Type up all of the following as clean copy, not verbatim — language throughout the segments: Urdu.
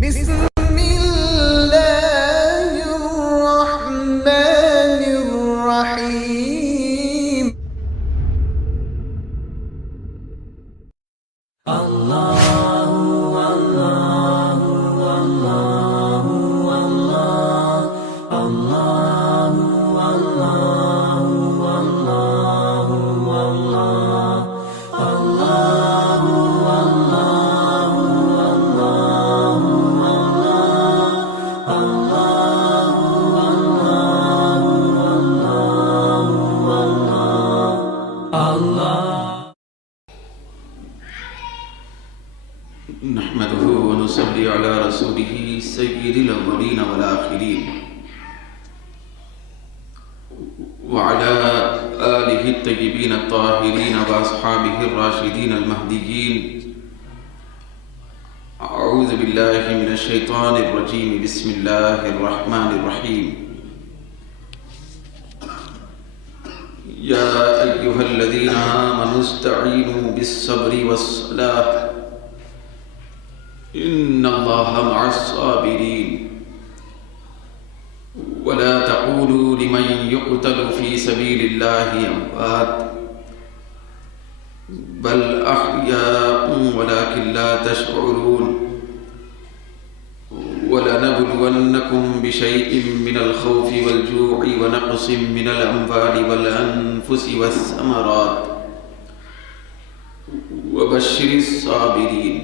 بسم الله الرحمن الرحيم. نحمده ونصلي على رسوله سيد الأولين والآخرين وعلى آله الطيبين الطاهرين وأصحابه الراشدين المهديين. أعوذ بالله من الشيطان الرجيم. بسم الله الرحمن الرحيم. يا أيها الذين آمنوا استعينوا بالصبر والصلاة إن الله مع الصابرين ولا تقولوا لمن يقتل في سبيل الله أموات بل أحياء ولكن لا تشعرون. ولنبلونكم بشيء من الخوف والجوع ونقص من الأموال والأنفس والثمرات وبشر الصابرين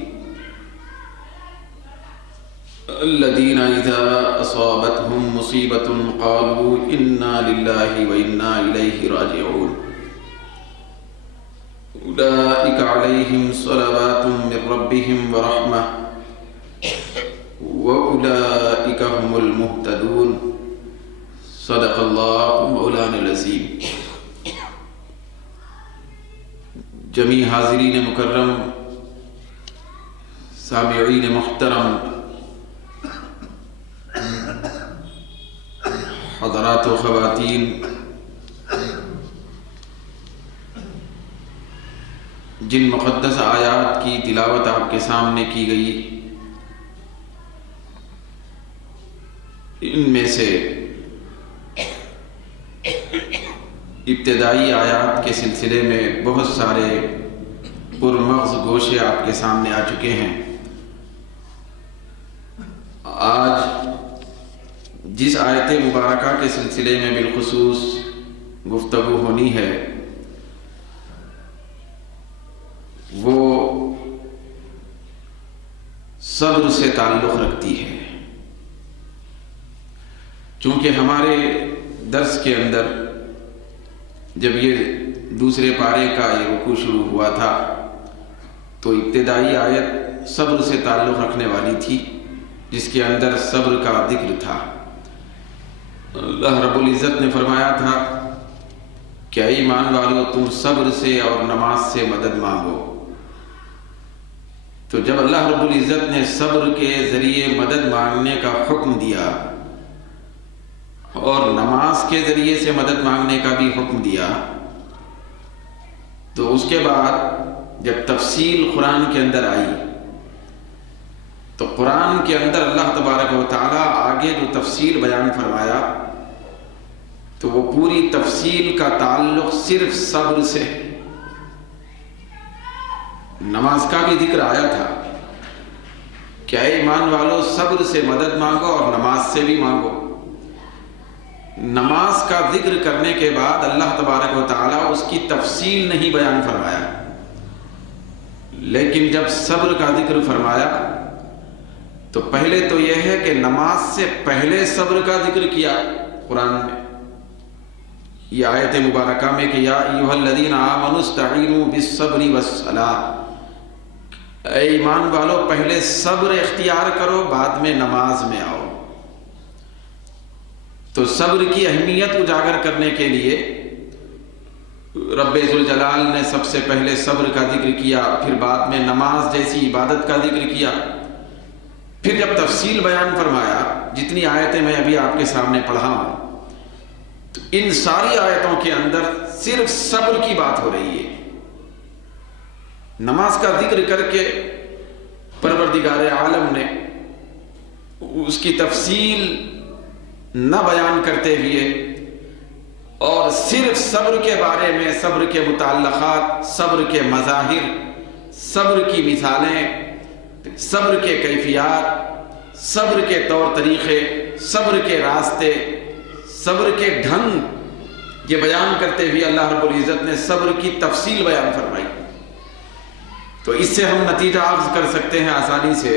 الذين إذا أصابتهم مصيبة قالوا إنا لله وإنا إليه راجعون. أولئك عليهم صلوات من ربهم ورحمة وأولئك هم المهتدون. صدق الله مولانا العظيم. جمیع حاضرین مکرم، سامعین محترم، حضرات و خواتین، جن مقدس آیات کی تلاوت آپ کے سامنے کی گئی، ان میں سے ابتدائی آیات کے سلسلے میں بہت سارے پرمغز گوشے آپ کے سامنے آ چکے ہیں. آج جس آیت مبارکہ کے سلسلے میں بالخصوص گفتگو ہونی ہے وہ صبر سے تعلق رکھتی ہے. چونکہ ہمارے درس کے اندر جب یہ دوسرے پارے کا یہ رکوع شروع ہوا تھا تو ابتدائی آیت صبر سے تعلق رکھنے والی تھی، جس کے اندر صبر کا ذکر تھا. اللہ رب العزت نے فرمایا تھا کہ اے ایمان والو، تم صبر سے اور نماز سے مدد مانگو. تو جب اللہ رب العزت نے صبر کے ذریعے مدد مانگنے کا حکم دیا اور نماز کے ذریعے سے مدد مانگنے کا بھی حکم دیا، تو اس کے بعد جب تفصیل قرآن کے اندر آئی تو قرآن کے اندر اللہ تبارک و تعالیٰ آگے جو تفصیل بیان فرمایا تو وہ پوری تفصیل کا تعلق صرف صبر سے. نماز کا بھی ذکر آیا تھا کہ اے ایمان والو، صبر سے مدد مانگو اور نماز سے بھی مانگو. نماز کا ذکر کرنے کے بعد اللہ تبارک و تعالیٰ اس کی تفصیل نہیں بیان فرمایا، لیکن جب صبر کا ذکر فرمایا تو پہلے تو یہ ہے کہ نماز سے پہلے صبر کا ذکر کیا قرآن میں، یہ آیت مبارکہ میں کہ یا ایھا الذین آمنوا استعینوا بالصبر والصلاۃ، اے ایمان والو پہلے صبر اختیار کرو بعد میں نماز میں آؤ. تو صبر کی اہمیت اجاگر کرنے کے لیے رب ذوالجلال نے سب سے پہلے صبر کا ذکر کیا، پھر بعد میں نماز جیسی عبادت کا ذکر کیا. پھر جب تفصیل بیان فرمایا، جتنی آیتیں میں ابھی آپ کے سامنے پڑھا ہوں، تو ان ساری آیتوں کے اندر صرف صبر کی بات ہو رہی ہے. نماز کا ذکر کر کے پروردگار عالم نے اس کی تفصیل نہ بیان کرتے ہوئے اور صرف صبر کے بارے میں، صبر کے متعلقات، صبر کے مظاہر، صبر کی مثالیں، صبر کے کیفیات، صبر کے طور طریقے، صبر کے راستے، صبر کے ڈھنگ، یہ بیان کرتے ہوئے اللہ رب العزت نے صبر کی تفصیل بیان فرمائی۔ تو اس سے ہم نتیجہ اخذ کر سکتے ہیں آسانی سے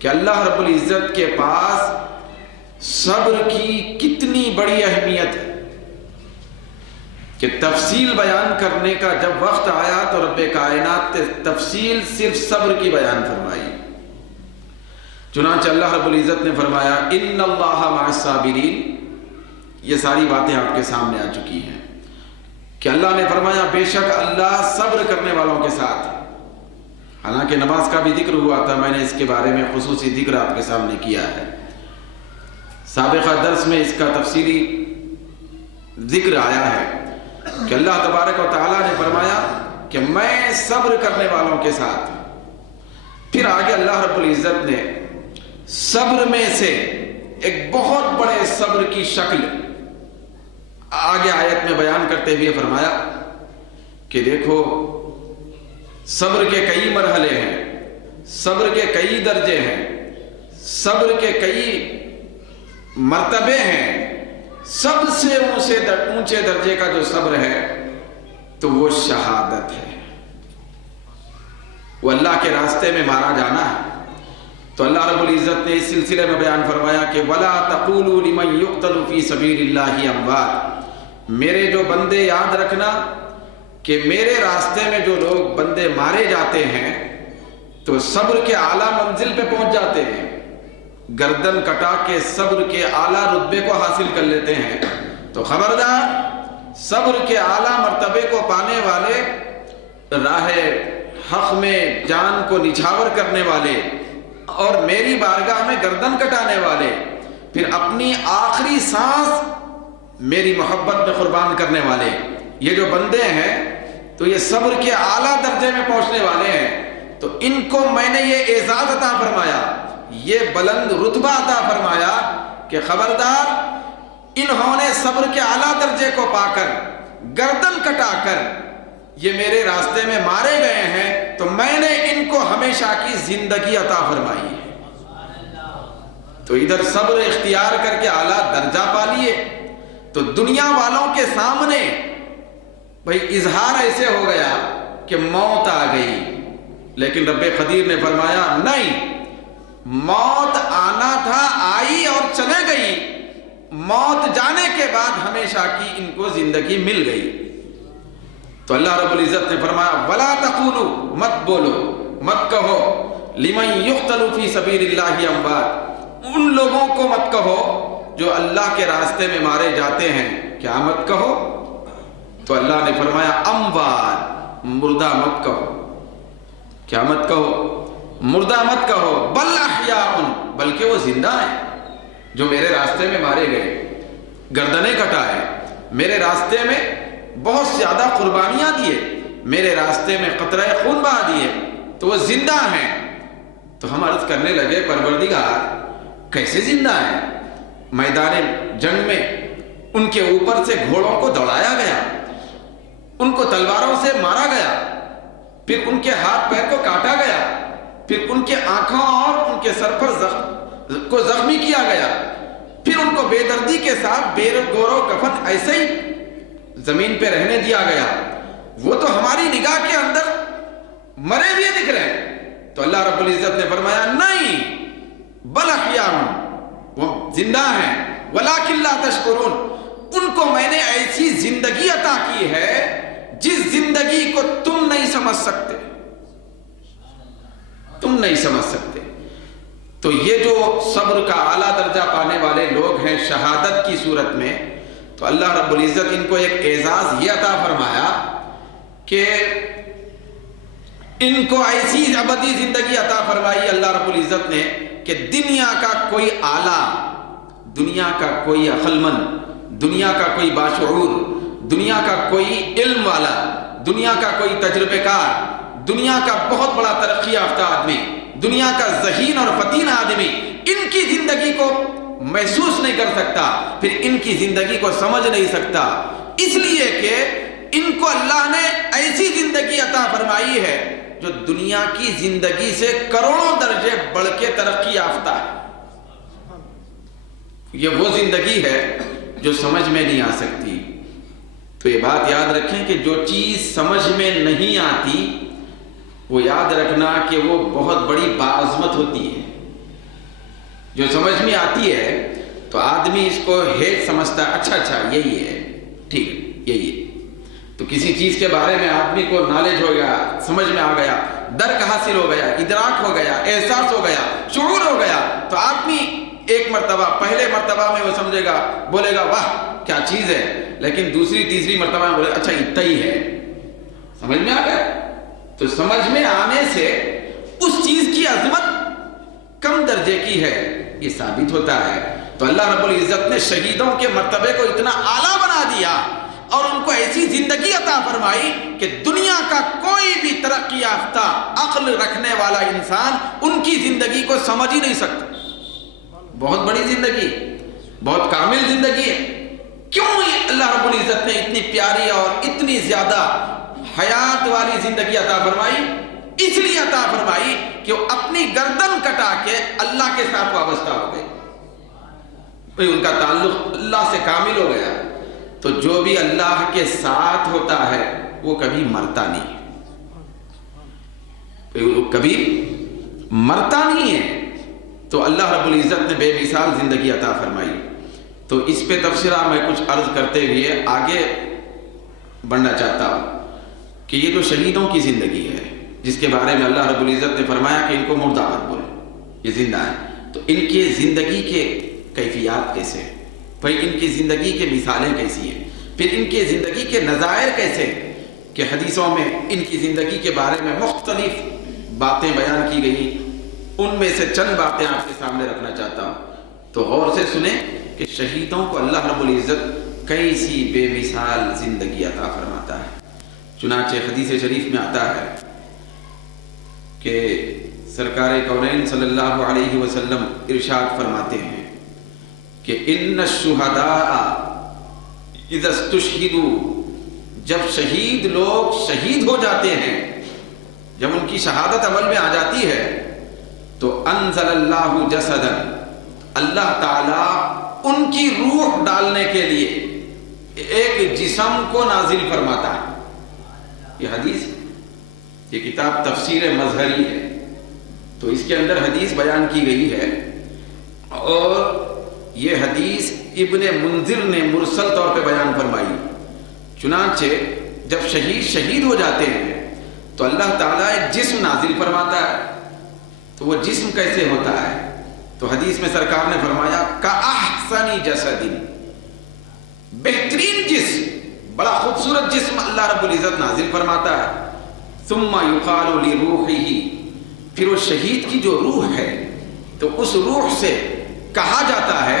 کہ اللہ رب العزت کے پاس صبر کی کتنی بڑی اہمیت ہے کہ تفصیل بیان کرنے کا جب وقت آیا تو رب کائنات نے تفصیل صرف صبر کی بیان فرمائی۔ چنانچہ اللہ رب العزت نے فرمایا ان اللہ مع الصابرین، یہ ساری باتیں آپ کے سامنے آ چکی ہیں کہ اللہ نے فرمایا بے شک اللہ صبر کرنے والوں کے ساتھ ہے۔ حالانکہ نماز کا بھی ذکر ہوا تھا، میں نے اس کے بارے میں خصوصی ذکر آپ کے سامنے کیا ہے، سابقہ درس میں اس کا تفصیلی ذکر آیا ہے کہ اللہ تبارک و تعالیٰ نے فرمایا کہ میں صبر کرنے والوں کے ساتھ۔ پھر آگے اللہ رب العزت نے صبر میں سے ایک بہت بڑے صبر کی شکل آگے آیت میں بیان کرتے ہوئے فرمایا کہ دیکھو صبر کے کئی مرحلے ہیں، صبر کے کئی درجے ہیں، صبر کے کئی مرتبے ہیں، سب سے اونچے درجے کا جو صبر ہے تو وہ شہادت ہے، وہ اللہ کے راستے میں مارا جانا ہے۔ تو اللہ رب العزت نے اس سلسلے میں بیان فرمایا کہ وَلَا تَقُولُوا لِمَنْ يُقْتَلُ فِي سَبِيلِ اللَّهِ أَمْوَاتٌ، میرے جو بندے یاد رکھنا کہ میرے راستے میں جو لوگ بندے مارے جاتے ہیں تو صبر کے اعلیٰ منزل پہ پہنچ جاتے ہیں، گردن کٹا کے صبر کے اعلیٰ رتبے کو حاصل کر لیتے ہیں، تو خبردار صبر کے اعلیٰ مرتبے کو پانے والے، راہ حق میں جان کو نچھاور کرنے والے اور میری بارگاہ میں گردن کٹانے والے، پھر اپنی آخری سانس میری محبت میں قربان کرنے والے، یہ جو بندے ہیں تو یہ صبر کے اعلیٰ درجے میں پہنچنے والے ہیں، تو ان کو میں نے یہ اعزاز عطا فرمایا، یہ بلند رتبہ عطا فرمایا کہ خبردار انہوں نے صبر کے اعلیٰ درجے کو پا کر گردن کٹا کر یہ میرے راستے میں مارے گئے ہیں تو میں نے ان کو ہمیشہ کی زندگی عطا فرمائی ہے۔ تو ادھر صبر اختیار کر کے اعلیٰ درجہ پا لیے، تو دنیا والوں کے سامنے بھئی اظہار ایسے ہو گیا کہ موت آ گئی، لیکن رب قدیر نے فرمایا نہیں، موت آنا تھا، آئی اور چلے گئی، موت جانے کے بعد ہمیشہ کی ان کو زندگی مل گئی۔ تو اللہ رب العزت نے فرمایا وَلَا تَقُولُوا، مت بولو، مت کہو، لِمَنْ يُقْتَلُ فِي سَبِيلِ اللَّهِ أَمْوَاتٌ، ان لوگوں کو مت کہو جو اللہ کے راستے میں مارے جاتے ہیں، کیا مت کہو؟ تو اللہ نے فرمایا اموات، مردہ مت کہو، کیا مت کہو؟ مردہ مت کہو، بل احیاء، بلکہ وہ زندہ ہیں جو میرے راستے میں مارے گئے، گردنیں کٹائے، میرے راستے میں بہت زیادہ قربانیاں دیے، میرے راستے میں قطرہ خون بہا دیے، تو وہ زندہ ہیں۔ تو ہم عرض کرنے لگے پروردگار کیسے زندہ ہیں؟ میدان جنگ میں ان کے اوپر سے گھوڑوں کو دوڑایا گیا، ان کو تلواروں سے مارا گیا، پھر ان کے ہاتھ پیر کو کاٹا گیا، پھر ان کے آنکھوں اور ان کے سر پر کو زخمی کیا گیا، پھر ان کو بے دردی کے ساتھ بے گور و کفن ایسے ہی زمین پہ رہنے دیا گیا، وہ تو ہماری نگاہ کے اندر مرے ہوئے دکھ رہے ہیں۔ تو اللہ رب العزت نے فرمایا نہیں، بل احیاء، وہ زندہ ہیں، ولیکن لا تشکرون، ان کو میں نے ایسی زندگی عطا کی ہے جس زندگی کو تم نہیں سمجھ سکتے، تم نہیں سمجھ سکتے۔ تو یہ جو صبر کا اعلیٰ درجہ پانے والے لوگ ہیں شہادت کی صورت میں، تو اللہ رب العزت ان کو ایک اعزاز یہ عطا فرمایا کہ ان کو ایسی ابدی زندگی عطا فرمائی اللہ رب العزت نے کہ دنیا کا کوئی آلہ، دنیا کا کوئی عقل مند، دنیا کا کوئی باشعور، دنیا کا کوئی علم والا، دنیا کا کوئی تجربے کار، دنیا کا بہت بڑا ترقی یافتہ آدمی، دنیا کا ذہین اور فتین آدمی، ان کی کو محسوس نہیں کر سکتا پھر ان کی زندگی کو سمجھ نہیں سکتا، اس لیے کہ ان کو اللہ نے ایسی زندگی عطا فرمائی ہے جو دنیا کی زندگی سے کروڑوں درجے بڑھ کے ترقی یافتہ ہے۔ یہ وہ زندگی ہے جو سمجھ میں نہیں آ سکتی۔ تو یہ بات یاد رکھیں کہ جو چیز سمجھ میں نہیں آتی وہ یاد رکھنا کہ وہ بہت بڑی باعظمت ہوتی ہے۔ جو سمجھ میں آتی ہے تو آدمی اس کو ہیٹ سمجھتا ہے، اچھا یہی ہے، ٹھیک ہے یہی ہے۔ تو کسی چیز کے بارے میں آدمی کو نالج ہو گیا، سمجھ میں آ گیا، درک حاصل ہو گیا، ادراک ہو گیا، احساس ہو گیا، شعور ہو گیا، تو آدمی ایک مرتبہ، پہلے مرتبہ میں وہ سمجھے گا، بولے گا واہ کیا چیز ہے، لیکن دوسری تیسری مرتبہ میں بولے اچھا اتنا ہی ہے، سمجھ میں آ گیا۔ تو سمجھ میں آنے سے اس چیز کی عظمت کم درجے کی ہے یہ ثابت ہوتا ہے۔ تو اللہ رب العزت نے شہیدوں کے مرتبے کو اتنا اعلیٰ بنا دیا اور ان کو ایسی زندگی عطا فرمائی کہ دنیا کا کوئی بھی ترقی یافتہ عقل رکھنے والا انسان ان کی زندگی کو سمجھ ہی نہیں سکتا۔ بہت بڑی زندگی، بہت کامل زندگی ہے۔ کیوں اللہ رب العزت نے اتنی پیاری اور اتنی زیادہ حیات والی زندگی عطا فرمائی؟ اس لیے عطا فرمائی کہ وہ اپنی گردن کٹا کے اللہ کے ساتھ وابستہ ہو گئے، بھئی ان کا تعلق اللہ سے کامل ہو گیا۔ تو جو بھی اللہ کے ساتھ ہوتا ہے وہ کبھی مرتا نہیں، وہ کبھی مرتا نہیں ہے۔ تو اللہ رب العزت نے بے مثال زندگی عطا فرمائی۔ تو اس پہ تبصرہ میں کچھ عرض کرتے ہوئے آگے بڑھنا چاہتا ہوں کہ یہ جو شہیدوں کی زندگی ہے جس کے بارے میں اللہ رب العزت نے فرمایا کہ ان کو مردہ مت بولو، یہ زندہ ہے، تو ان کی زندگی کے کیفیات کیسے ہیں، بھائی ان کی زندگی کے مثالیں کیسی ہیں، پھر ان کی زندگی کے نظائر کیسے ہیں، کہ حدیثوں میں ان کی زندگی کے بارے میں مختلف باتیں بیان کی گئی، ان میں سے چند باتیں آپ کے سامنے رکھنا چاہتا ہوں۔ تو غور سے سنیں کہ شہیدوں کو اللہ رب العزت کیسی بے مثال زندگی عطا فرماتا ہے۔ چنانچہ حدیث شریف میں آتا ہے کہ سرکار کونین صلی اللہ علیہ وسلم ارشاد فرماتے ہیں کہ ان الشہداء اذا استشہدوا، جب شہید لوگ شہید ہو جاتے ہیں، جب ان کی شہادت عمل میں آ جاتی ہے، تو انزل اللہ جسدا، اللہ تعالی ان کی روح ڈالنے کے لیے ایک جسم کو نازل فرماتا ہے۔ یہ حدیث، یہ کتاب تفسیر مظہری ہے، تو اس کے اندر حدیث بیان کی گئی ہے، اور یہ حدیث ابن منذر نے مرسل طور پہ بیان فرمائی۔ چنانچہ جب شہید ہو جاتے ہیں تو اللہ تعالیٰ ایک جسم نازل فرماتا ہے، تو وہ جسم کیسے ہوتا ہے؟ تو حدیث میں سرکار نے فرمایا کاحسن جسد، بہترین جسم، بڑا خوبصورت جسم اللہ رب العزت نازل فرماتا ہے۔ ثم یقال لروحہ، پھر وہ شہید کی جو روح ہے تو اس روح سے کہا جاتا ہے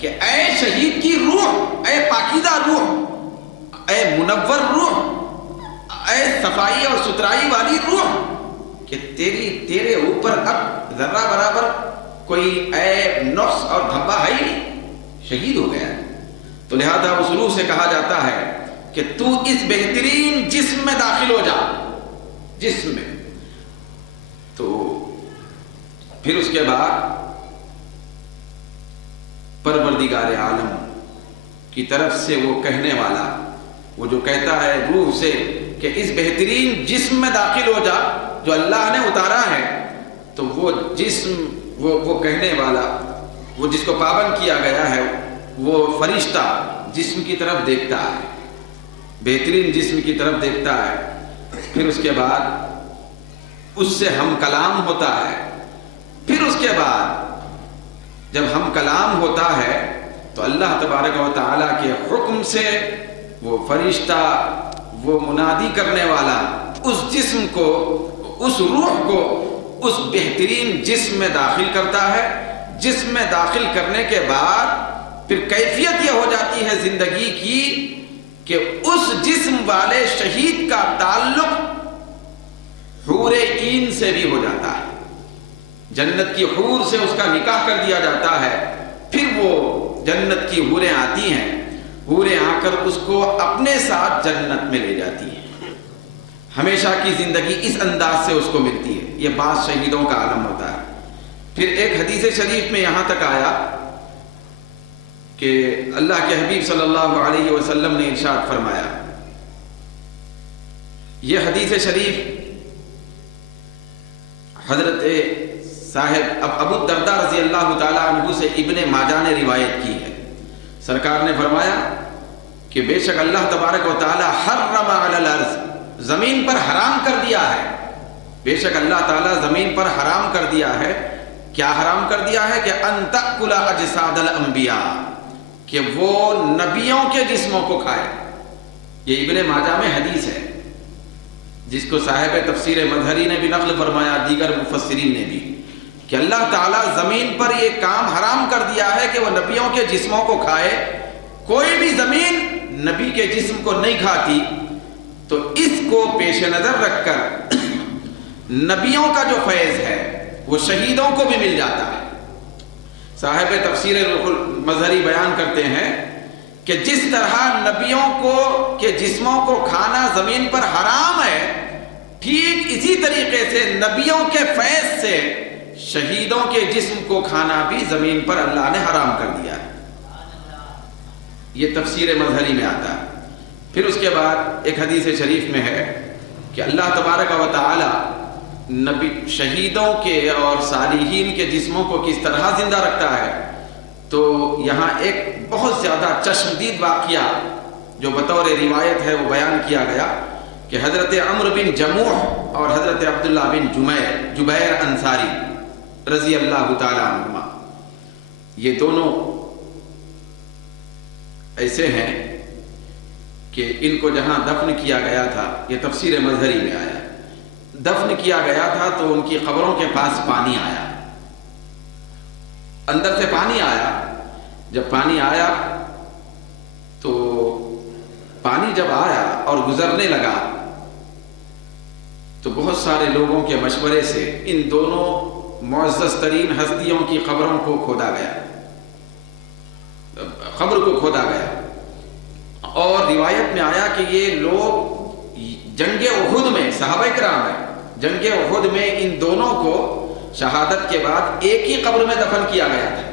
کہ اے شہید کی روح، اے پاکیزہ روح، اے منور روح، اے صفائی اور ستھرائی والی روح، کہ تیرے اوپر اب ذرہ برابر کوئی عیب، نقص اور دھبا ہے ہی نہیں، شہید ہو گیا۔ تو لہذا اس روح سے کہا جاتا ہے کہ تو اس بہترین جسم میں داخل ہو جا، جسم میں۔ تو پھر اس کے بعد پروردگار عالم کی طرف سے وہ کہنے والا، وہ جو کہتا ہے روح سے کہ اس بہترین جسم میں داخل ہو جا جو اللہ نے اتارا ہے، تو وہ جسم، وہ کہنے والا، وہ جس کو پابند کیا گیا ہے، وہ فرشتہ جسم کی طرف دیکھتا ہے، بہترین جسم کی طرف دیکھتا ہے، پھر اس کے بعد اس سے ہم کلام ہوتا ہے، پھر اس کے بعد جب ہم کلام ہوتا ہے تو اللہ تبارک و تعالیٰ کے حکم سے وہ فرشتہ، وہ منادی کرنے والا اس جسم کو، اس روح کو اس بہترین جسم میں داخل کرتا ہے۔ جسم میں داخل کرنے کے بعد پھر کیفیت یہ ہو جاتی ہے زندگی کی کہ اس جسم والے شہید کا تعلق حور عین سے بھی ہو جاتا ہے، جنت کی حور سے اس کا نکاح کر دیا جاتا ہے، پھر وہ جنت کی حوریں آتی ہیں، حوریں آ کر اس کو اپنے ساتھ جنت میں لے جاتی ہیں، ہمیشہ کی زندگی اس انداز سے اس کو ملتی ہے۔ یہ بعض شہیدوں کا عالم ہوتا ہے۔ پھر ایک حدیث شریف میں یہاں تک آیا کہ اللہ کے حبیب صلی اللہ علیہ وسلم نے ارشاد فرمایا، یہ حدیث شریف حضرت صاحب ابو الدرداء رضی اللہ تعالیٰ عنہ سے ابن ماجہ نے روایت کی ہے۔ سرکار نے فرمایا کہ بے شک اللہ تبارک و تعالیٰ حرم علی الارض، زمین پر حرام کر دیا ہے، بے شک اللہ تعالیٰ زمین پر حرام کر دیا ہے۔ کیا حرام کر دیا ہے؟ کہ ان تأکل اجساد الانبیاء، کہ وہ نبیوں کے جسموں کو کھائے۔ یہ ابن ماجہ میں حدیث ہے جس کو صاحب تفسیر مظہری نے بھی نقل فرمایا، دیگر مفسرین نے بھی، کہ اللہ تعالیٰ زمین پر یہ کام حرام کر دیا ہے کہ وہ نبیوں کے جسموں کو کھائے۔ کوئی بھی زمین نبی کے جسم کو نہیں کھاتی، تو اس کو پیش نظر رکھ کر نبیوں کا جو فیض ہے وہ شہیدوں کو بھی مل جاتا ہے۔ صاحب تفسیر مظہری بیان کرتے ہیں کہ جس طرح نبیوں کو کے جسموں کو کھانا زمین پر حرام ہے، ٹھیک اسی طریقے سے نبیوں کے فیض سے شہیدوں کے جسم کو کھانا بھی زمین پر اللہ نے حرام کر دیا ہے۔ یہ تفسیر مظہری میں آتا ہے۔ پھر اس کے بعد ایک حدیث شریف میں ہے کہ اللہ تبارک و تعالی نبی شہیدوں کے اور صالحین کے جسموں کو کس طرح زندہ رکھتا ہے، تو یہاں ایک بہت زیادہ چشمدید واقعہ جو بطور روایت ہے وہ بیان کیا گیا کہ حضرت عمرو بن جموح اور حضرت عبداللہ بن جبیر انصاری رضی اللہ تعالی عنہما، یہ دونوں ایسے ہیں کہ ان کو جہاں دفن کیا گیا تھا، یہ تفسیر مظہری میں آیا، دفن کیا گیا تھا تو ان کی قبروں کے پاس پانی آیا، اندر سے پانی آیا۔ جب پانی آیا تو پانی جب آیا اور گزرنے لگا تو بہت سارے لوگوں کے مشورے سے ان دونوں معزز ترین ہستیوں کی قبروں کو کھودا گیا، قبر کو کھودا گیا۔ اور روایت میں آیا کہ یہ لوگ جنگ احد میں، صحابہ کرام ہیں، جنگ احد میں ان دونوں کو شہادت کے بعد ایک ہی قبر میں دفن کیا گیا تھا،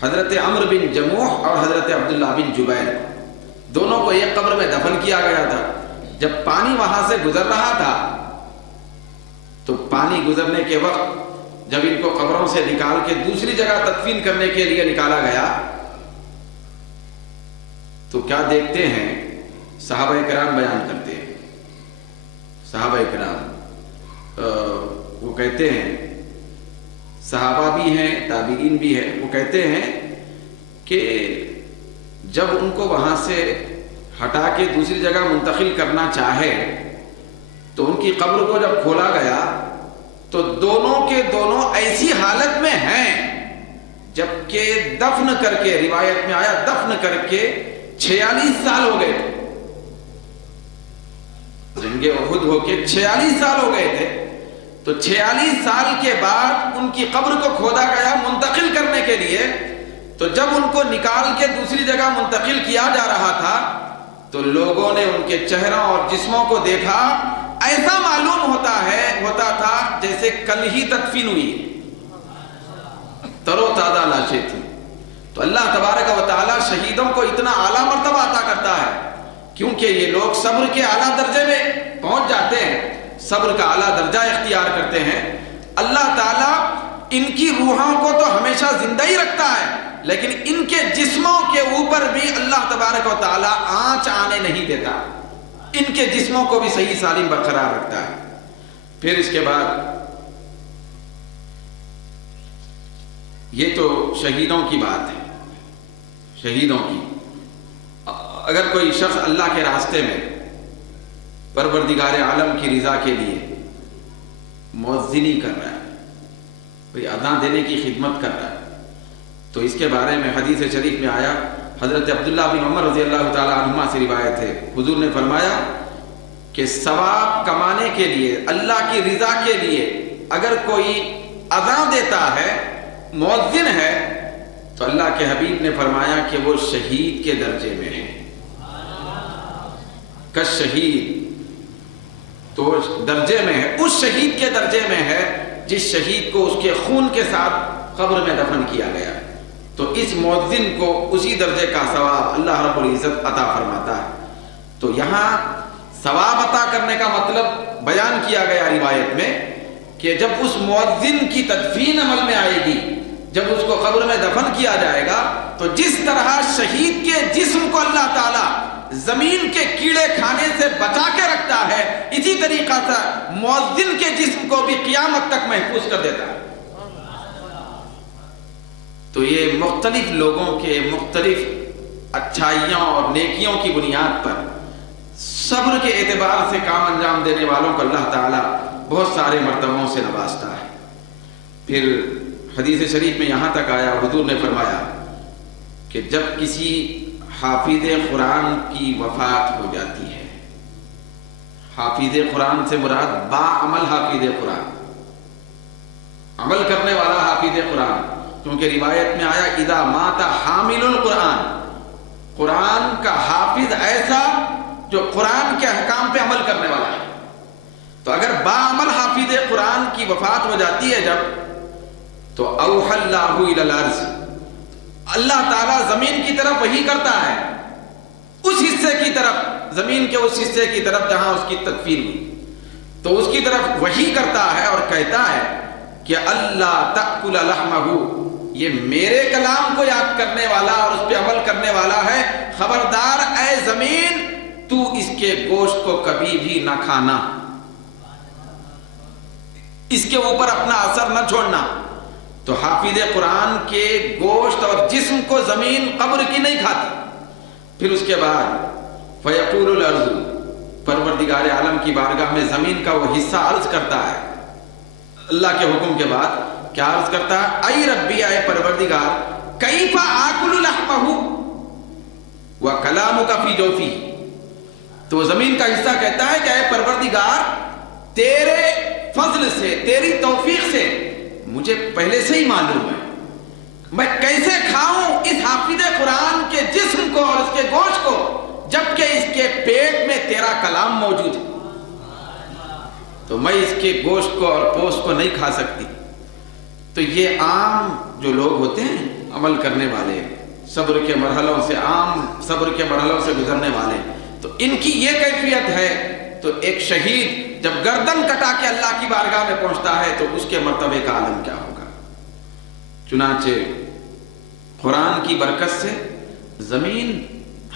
حضرت عمرو بن جموح اور حضرت عبداللہ بن جبیر، دونوں کو ایک قبر میں دفن کیا گیا تھا۔ جب پانی وہاں سے گزر رہا تھا تو پانی گزرنے کے وقت جب ان کو قبروں سے نکال کے دوسری جگہ تدفین کرنے کے لیے نکالا گیا تو کیا دیکھتے ہیں، صحابہ کرام بیان کرتے ہیں، صحابہ کرام وہ کہتے ہیں، صحابہ بھی ہیں تابعین بھی ہیں، وہ کہتے ہیں کہ جب ان کو وہاں سے ہٹا کے دوسری جگہ منتقل کرنا چاہے تو ان کی قبر کو جب کھولا گیا تو دونوں کے دونوں ایسی حالت میں ہیں جبکہ دفن کر کے، روایت میں آیا دفن کر کے 46 سال ہو گئے تھے، جنگ احد ہو کے 46 سال ہو گئے تھے۔ تو 46 سال کے بعد ان کی قبر کو کھودا گیا منتقل کرنے کے لیے، تو جب ان کو نکال کے دوسری جگہ منتقل کیا جا رہا تھا تو لوگوں نے ان کے چہروں اور جسموں کو دیکھا، ایسا معلوم ہوتا تھا جیسے کل ہی تدفین ہوئی، تر و تازہ لاشیں تھیں۔ تو اللہ تبارک و تعالی شہیدوں کو اتنا اعلیٰ مرتبہ عطا کرتا ہے کیونکہ یہ لوگ صبر کے اعلیٰ درجے میں پہنچ جاتے ہیں، صبر کا اعلیٰ درجہ اختیار کرتے ہیں۔ اللہ تعالیٰ ان کی روحوں کو تو ہمیشہ زندہ ہی رکھتا ہے، لیکن ان کے جسموں کے اوپر بھی اللہ تبارک و تعالیٰ آنچ آنے نہیں دیتا، ان کے جسموں کو بھی صحیح سالم برقرار رکھتا ہے۔ پھر اس کے بعد یہ تو شہیدوں کی بات ہے، شہیدوں کی۔ اگر کوئی شخص اللہ کے راستے میں پروردگار عالم کی رضا کے لیے مؤذنی کر رہا ہے، کوئی اذان دینے کی خدمت کر رہا ہے، تو اس کے بارے میں حدیث شریف میں آیا، حضرت عبداللہ بن عمر رضی اللہ تعالی عنہما سے روایت ہے، حضور نے فرمایا کہ ثواب کمانے کے لیے، اللہ کی رضا کے لیے اگر کوئی اذان دیتا ہے، مؤذن ہے، تو اللہ کے حبیب نے فرمایا کہ وہ شہید کے درجے میں ہے، کس شہید، تو درجے میں ہے، اس شہید کے درجے میں ہے جس شہید کو اس کے خون کے ساتھ قبر میں دفن کیا گیا۔ تو اس مؤذن کو اسی درجے کا ثواب اللہ رب العزت عطا فرماتا ہے۔ تو یہاں ثواب عطا کرنے کا مطلب بیان کیا گیا روایت میں کہ جب اس مؤذن کی تدفین عمل میں آئے گی، جب اس کو قبر میں دفن کیا جائے گا، تو جس طرح شہید کے جسم کو اللہ تعالیٰ زمین کے کیڑے کھانے سے بچا کے رکھتا ہے، اسی طریقہ سے مؤذن کے جسم کو بھی قیامت تک محفوظ کر دیتا ہے۔ تو یہ مختلف لوگوں کے مختلف اچھائیوں اور نیکیوں کی بنیاد پر صبر کے اعتبار سے کام انجام دینے والوں کو اللہ تعالیٰ بہت سارے مرتبوں سے نوازتا ہے۔ پھر حدیث شریف میں یہاں تک آیا، حضور نے فرمایا کہ جب کسی حافظ قرآن کی وفات ہو جاتی ہے، حافظ قرآن سے مراد با عمل حافظ قرآن، عمل کرنے والا حافظ قرآن، کیونکہ روایت میں آیا اذا مات حامل القرآن، قرآن کا حافظ ایسا جو قرآن کے احکام پہ عمل کرنے والا ہے۔ تو اگر با عمل حافظ قرآن کی وفات ہو جاتی ہے جب، تو اوحى اللہ الی الارض، اللہ تعالیٰ زمین کی طرف وحی کرتا ہے، اس حصے کی طرف، زمین کے اس حصے کی طرف جہاں اس کی تدفین ہوئی، تو اس کی طرف وحی کرتا ہے اور کہتا ہے کہ اللہ تأکل لحمہ، یہ میرے کلام کو یاد کرنے والا اور اس پہ عمل کرنے والا ہے، خبردار اے زمین تو اس کے گوشت کو کبھی بھی نہ کھانا، اس کے اوپر اپنا اثر نہ چھوڑنا۔ تو حافظ قرآن کے گوشت اور جسم کو زمین قبر کی نہیں کھاتی۔ پھر اس کے بعد فیقول الارض، پروردگار عالم کی بارگاہ میں زمین کا وہ حصہ عرض کرتا ہے، اللہ کے حکم کے بعد کیا عرض کرتا ہے؟ ای ربی، اے پروردگار، کیف آکل لحمہ وکلامک فی جوفی، تو زمین کا حصہ کہتا ہے کہ اے پروردگار، تیرے فضل سے، تیری توفیق سے مجھے پہلے سے ہی معلوم ہے، میں کیسے کھاؤں اس حافظ قرآن کے جسم کو اور اس کے گوشت کو، جبکہ اس کے پیٹ میں تیرا کلام موجود ہے، تو میں اس کے گوشت کو اور پوست کو نہیں کھا سکتی۔ تو یہ عام جو لوگ ہوتے ہیں عمل کرنے والے، صبر کے مرحلوں سے، عام صبر کے مرحلوں سے گزرنے والے، تو ان کی یہ کیفیت ہے۔ تو ایک شہید جب گردن کٹا کے اللہ کی بارگاہ میں پہنچتا ہے تو اس کے مرتبے کا عالم کیا ہوگا۔ چنانچہ قرآن کی برکت سے زمین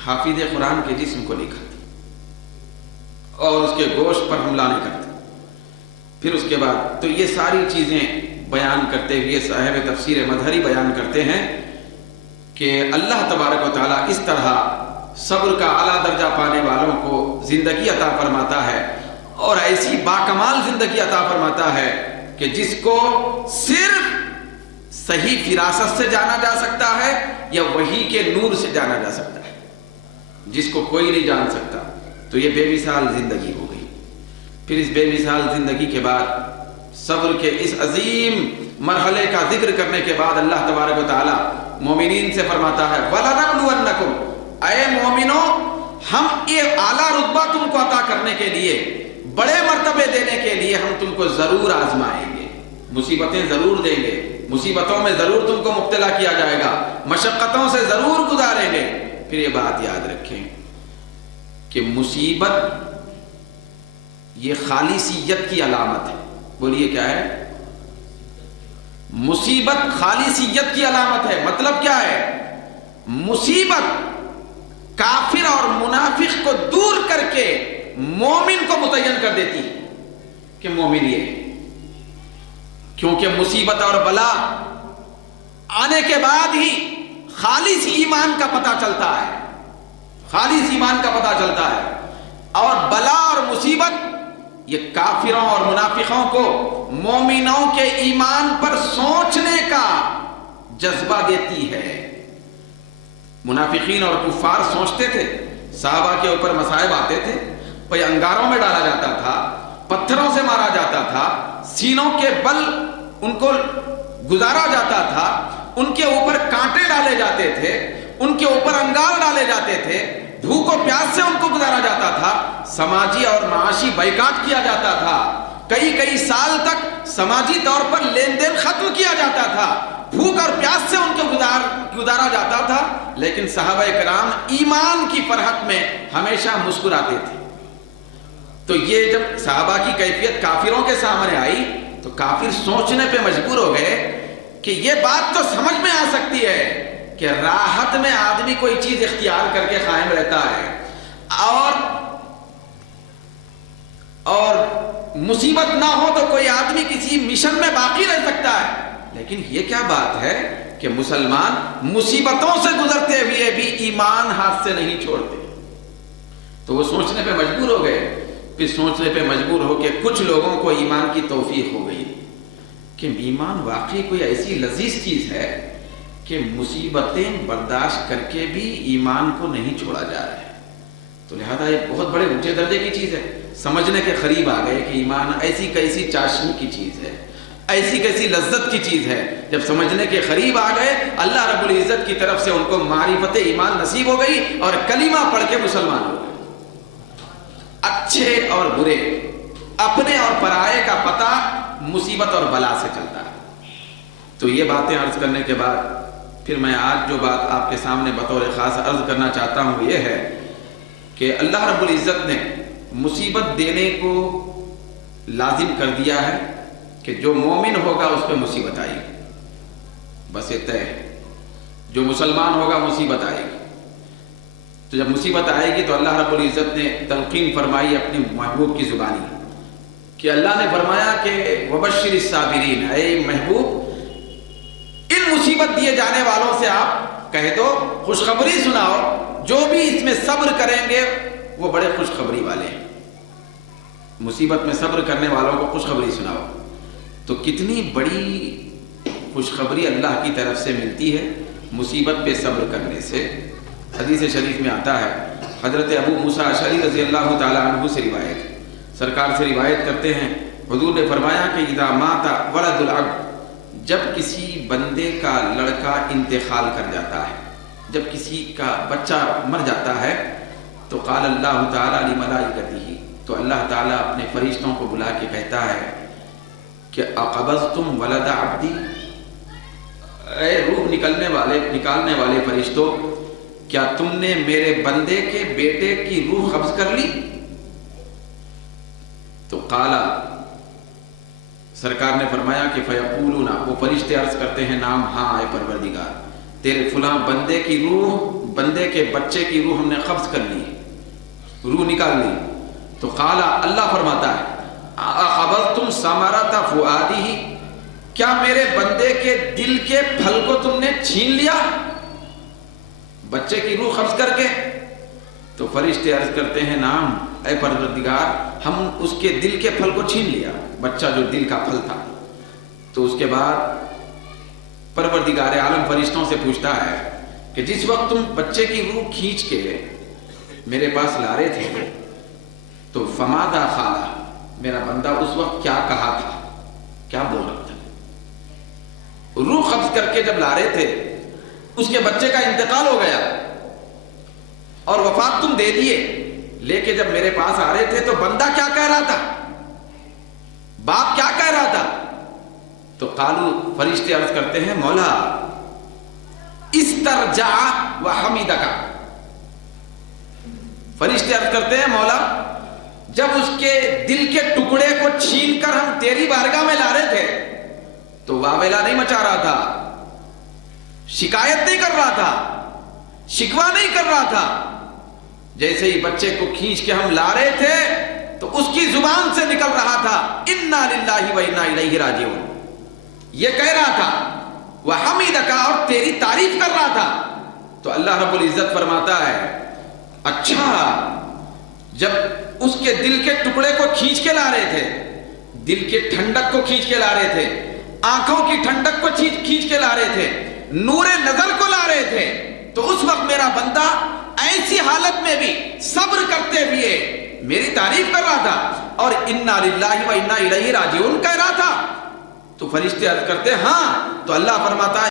حافظ قرآن کے جسم کو نہیں کھاتی اور اس کے گوشت پر حملہ نہیں کرتی۔ پھر اس کے بعد تو یہ ساری چیزیں بیان کرتے ہوئے صاحب تفسیر مظہری بیان کرتے ہیں کہ اللہ تبارک و تعالیٰ اس طرح صبر کا اعلیٰ درجہ پانے والوں کو زندگی عطا فرماتا ہے، اور ایسی باکمال زندگی عطا فرماتا ہے کہ جس کو صرف صحیح فراست سے جانا جا سکتا ہے یا وحی کے نور سے جانا جا سکتا ہے، جس کو کوئی نہیں جان سکتا۔ تو یہ بے مثال زندگی ہو گئی۔ پھر اس بے مثال زندگی کے بعد صبر کے اس عظیم مرحلے کا ذکر کرنے کے بعد اللہ تبارک و تعالی مومنین سے فرماتا ہے وَلَنَبْلُوَنَّكُمْ، اے مومنو ہم یہ اعلیٰ رتبہ تم کو عطا کرنے کے لیے، بڑے مرتبے دینے کے لیے ہم تم کو ضرور آزمائیں گے، مصیبتیں ضرور دیں گے، مصیبتوں میں ضرور تم کو مبتلا کیا جائے گا، مشقتوں سے ضرور گزاریں گے۔ پھر یہ بات یاد رکھیں کہ مصیبت یہ خالصیت کی علامت ہے۔ بولیے کیا ہے؟ مصیبت خالصیت کی علامت ہے۔ مطلب کیا ہے؟ مصیبت کافر اور منافق کو دور کر کے مومن کو متعین کر دیتی ہے کہ مومن یہ ہے، کیونکہ مصیبت اور بلا آنے کے بعد ہی خالص ایمان کا پتہ چلتا ہے، خالص ایمان کا پتہ چلتا ہے، اور بلا اور مصیبت یہ کافروں اور منافقوں کو مومنوں کے ایمان پر سوچنے کا جذبہ دیتی ہے۔ منافقین اور کفار سوچتے تھے، صحابہ کے اوپر مصائب آتے تھے، انگاروں میں ڈالا جاتا تھا، پتھروں سے مارا جاتا تھا، سینوں کے بل ان کو گزارا جاتا تھا، ان کے اوپر کانٹے ڈالے جاتے تھے، ان کے اوپر انگار ڈالے جاتے تھے، بھوک و پیاس سے ان کو گزارا جاتا تھا، سماجی اور معاشی بائیکاٹ کیا جاتا تھا، کئی سال تک سماجی طور پر لین دین ختم کیا جاتا تھا، بھوک اور پیاس سے ان کو گزارا جاتا تھا، لیکن صحابہ کرام ایمان کی فرحت میں ہمیشہ مسکراتے تھے۔ تو یہ جب صحابہ کی کیفیت کافروں کے سامنے آئی تو کافر سوچنے پہ مجبور ہو گئے کہ یہ بات تو سمجھ میں آ سکتی ہے کہ راحت میں آدمی کوئی چیز اختیار کر کے قائم رہتا ہے اور مصیبت نہ ہو تو کوئی آدمی کسی مشن میں باقی رہ سکتا ہے، لیکن یہ کیا بات ہے کہ مسلمان مصیبتوں سے گزرتے ہوئے بھی ایمان ہاتھ سے نہیں چھوڑتے۔ تو وہ سوچنے پہ مجبور ہو گئے، پھر سوچنے پہ مجبور ہو کہ کچھ لوگوں کو ایمان کی توفیق ہو گئی کہ ایمان واقعی کوئی ایسی لذیذ چیز ہے کہ مصیبتیں برداشت کر کے بھی ایمان کو نہیں چھوڑا جا رہا ہے۔ تو لہذا یہ بہت بڑے اونچے درجے کی چیز ہے، سمجھنے کے قریب آ گئے کہ ایمان ایسی کیسی چاشنی کی چیز ہے، ایسی کیسی لذت کی چیز ہے۔ جب سمجھنے کے قریب آ گئے، اللہ رب العزت کی طرف سے ان کو معرفت ایمان نصیب ہو گئی اور کلمہ پڑھ کے مسلمان ہو گئے۔ اچھے اور برے، اپنے اور پرائے کا پتہ مصیبت اور بلا سے چلتا ہے۔ تو یہ باتیں عرض کرنے کے بعد پھر میں آج جو بات آپ کے سامنے بطور خاص عرض کرنا چاہتا ہوں یہ ہے کہ اللہ رب العزت نے مصیبت دینے کو لازم کر دیا ہے کہ جو مومن ہوگا اس پہ مصیبت آئے گی، بس یہ طے ہے۔ جو مسلمان ہوگا مصیبت آئے گی، تو جب مصیبت آئے گی تو اللہ رب العزت نے تلقین فرمائی اپنی محبوب کی زبانی کہ اللہ نے فرمایا کہ وبشر الصابرین، اے محبوب ان مصیبت دیے جانے والوں سے آپ کہہ دو، خوشخبری سناؤ، جو بھی اس میں صبر کریں گے وہ بڑے خوشخبری والے ہیں۔ مصیبت میں صبر کرنے والوں کو خوشخبری سناؤ۔ تو کتنی بڑی خوشخبری اللہ کی طرف سے ملتی ہے مصیبت پہ صبر کرنے سے۔ حدیث شریف میں آتا ہے، حضرت ابو موسیٰ اشعری رضی اللہ تعالیٰ عنہ سے روایت، سرکار سے روایت کرتے ہیں، حضور نے فرمایا کہ اذا مات ولد العبد، جب کسی بندے کا لڑکا انتقال کر جاتا ہے، جب کسی کا بچہ مر جاتا ہے، تو قال اللہ تعالیٰ لملائکتہ، تو اللہ تعالیٰ اپنے فرشتوں کو بلا کے کہتا ہے کہ اقبضتم ولد عبدی، اے روح نکالنے والے فرشتوں، کیا تم نے میرے بندے کے بیٹے کی روح قبض کر لی؟ تو قالا، سرکار نے فرمایا کہ فیقولون، وہ فرشتے عرض کرتے ہیں نام، ہاں اے پروردگار، تیرے فلاں بندے کی روح، بندے کے بچے کی روح ہم نے قبض کر لی، روح نکال لی۔ تو قالا، اللہ فرماتا ہے اقبضتم ثمرۃ فؤادہ، کیا میرے بندے کے دل کے پھل کو تم نے چھین لیا بچے کی روح قبض کر کے؟ تو فرشتے عرض کرتے ہیں نام اے پروردگار، ہم اس کے دل کے پھل کو چھین لیا، بچہ جو دل کا پھل تھا۔ تو اس کے بعد پروردگار عالم فرشتوں سے پوچھتا ہے کہ جس وقت تم بچے کی روح کھینچ کے میرے پاس لا رہے تھے تو فماذا قال، میرا بندہ اس وقت کیا کہا تھا، کیا بول رہا تھا؟ روح قبض کر کے جب لا رہے تھے، اس کے بچے کا انتقال ہو گیا اور وفات تم دے دیے، لے کے جب میرے پاس آ رہے تھے تو بندہ کیا کہہ رہا تھا، باپ کیا کہہ رہا تھا؟ تو قالو، فرشتے عرض کرتے ہیں مولا استرجع وحمدک، فرشتے عرض کرتے ہیں مولا جب اس کے دل کے ٹکڑے کو چھین کر ہم تیری بارگاہ میں لا رہے تھے تو واویلا نہیں مچا رہا تھا، شکایت نہیں کر رہا تھا، شکوہ نہیں کر رہا تھا، جیسے ہی بچے کو کھینچ کے ہم لا رہے تھے تو اس کی زبان سے نکل رہا تھا انا للہ و انا الیہ راجعون، یہ کہہ رہا تھا وحمدک، اور تیری تعریف کر رہا تھا۔ تو اللہ رب العزت فرماتا ہے اچھا، جب اس کے دل کے ٹکڑے کو کھینچ کے لا رہے تھے، دل کے ٹھنڈک کو کھینچ کے لا رہے تھے، آنکھوں کی ٹھنڈک کو کھینچ کے لا رہے تھے، نور نظر کو لا رہے تھے، تو اس وقت میرا بندہ ایسی حالت میں بھی صبر کرتے ہوئے میری تعریف کر رہا تھا اور انا للہ و انا الیہ راجعون کہہ رہا تھا۔ تو فرشتے عرض کرتے ہاں، تو اللہ فرماتا ہے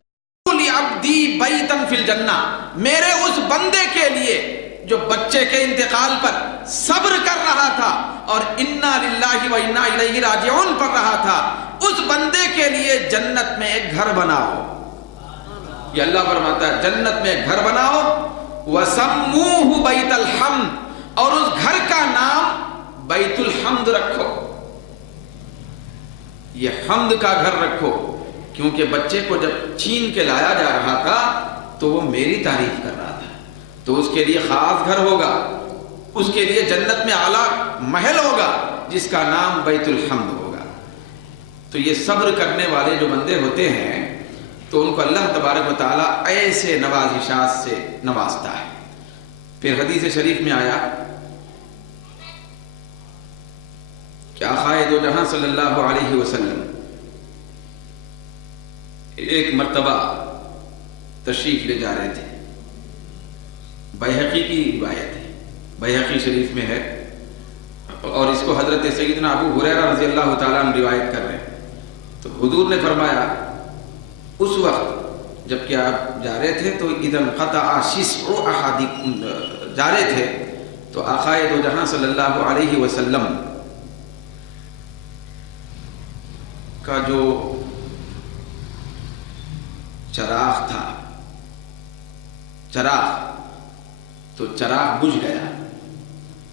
عبدی بیتن فی الجنہ، میرے اس بندے کے لیے جو بچے کے انتقال پر صبر کر رہا تھا اور انا للہ و انا الیہ راجعون پڑھ رہا تھا، اس بندے کے لیے جنت میں ایک گھر بناؤ. یہ اللہ فرماتا ہے جنت میں ایک گھر بناؤ. وَسَمُّوهُ بَيْتَ الْحَمْدِ، اور اس گھر کا نام بیت الحمد رکھو. یہ حمد کا گھر رکھو، کیونکہ بچے کو جب چھین کے لایا جا رہا تھا تو وہ میری تعریف کر رہا تھا، تو اس کے لیے خاص گھر ہوگا، اس کے لیے جنت میں اعلیٰ محل ہوگا جس کا نام بیت الحمد ہوگا. تو یہ صبر کرنے والے جو بندے ہوتے ہیں تو ان کو اللہ تبارک و تعالیٰ ایسے نوازشات سے نوازتا ہے. پھر حدیث شریف میں آیا کہ آقا دو جہاں صلی اللہ علیہ وسلم ایک مرتبہ تشریف لے جا رہے تھے. بیہقی کی روایت ہے، بیہقی شریف میں ہے، اور اس کو حضرت سیدنا ابو ہریرہ رضی اللہ تعالیٰ عنہ روایت کر رہے ہیں. تو حضور نے فرمایا اس وقت جب کہ آپ جا رہے تھے تو اذا انقطع شسع احدکم، جا رہے تھے تو آقا دو جہاں صلی اللہ علیہ وسلم کا جو چراغ تھا، چراغ تو چراغ بجھ گیا.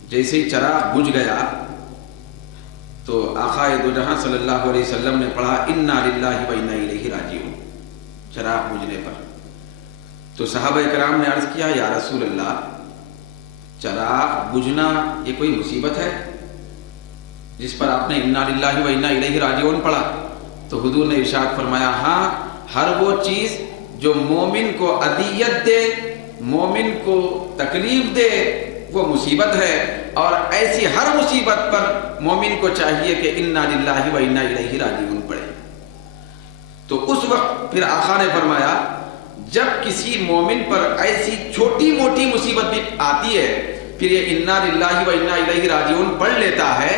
جیسے ہی چراغ بجھ گیا تو آقا دو جہاں صلی اللہ علیہ وسلم نے پڑھا انا للہ و انا الیہ راجعون، چراغ بجھنے پر. تو صحابہ کرام نے عرض کیا یا رسول اللہ، چراغ بجھنا یہ کوئی مصیبت ہے جس پر آپ نے انا للہ و انا الیہ راجعون پڑھا؟ تو حضور نے ارشاد فرمایا ہاں، ہر وہ چیز جو مومن کو اذیت دے، مومن کو تکلیف دے، وہ مصیبت ہے، اور ایسی ہر مصیبت پر مومن کو چاہیے کہ انا للہ و انا الیہ راجعون پڑھے. تو اس وقت پھر آقا نے فرمایا جب کسی مومن پر ایسی چھوٹی موٹی مصیبت بھی آتی ہے پھر یہ انا للہ و انا الیہ راجعون پڑھ لیتا ہے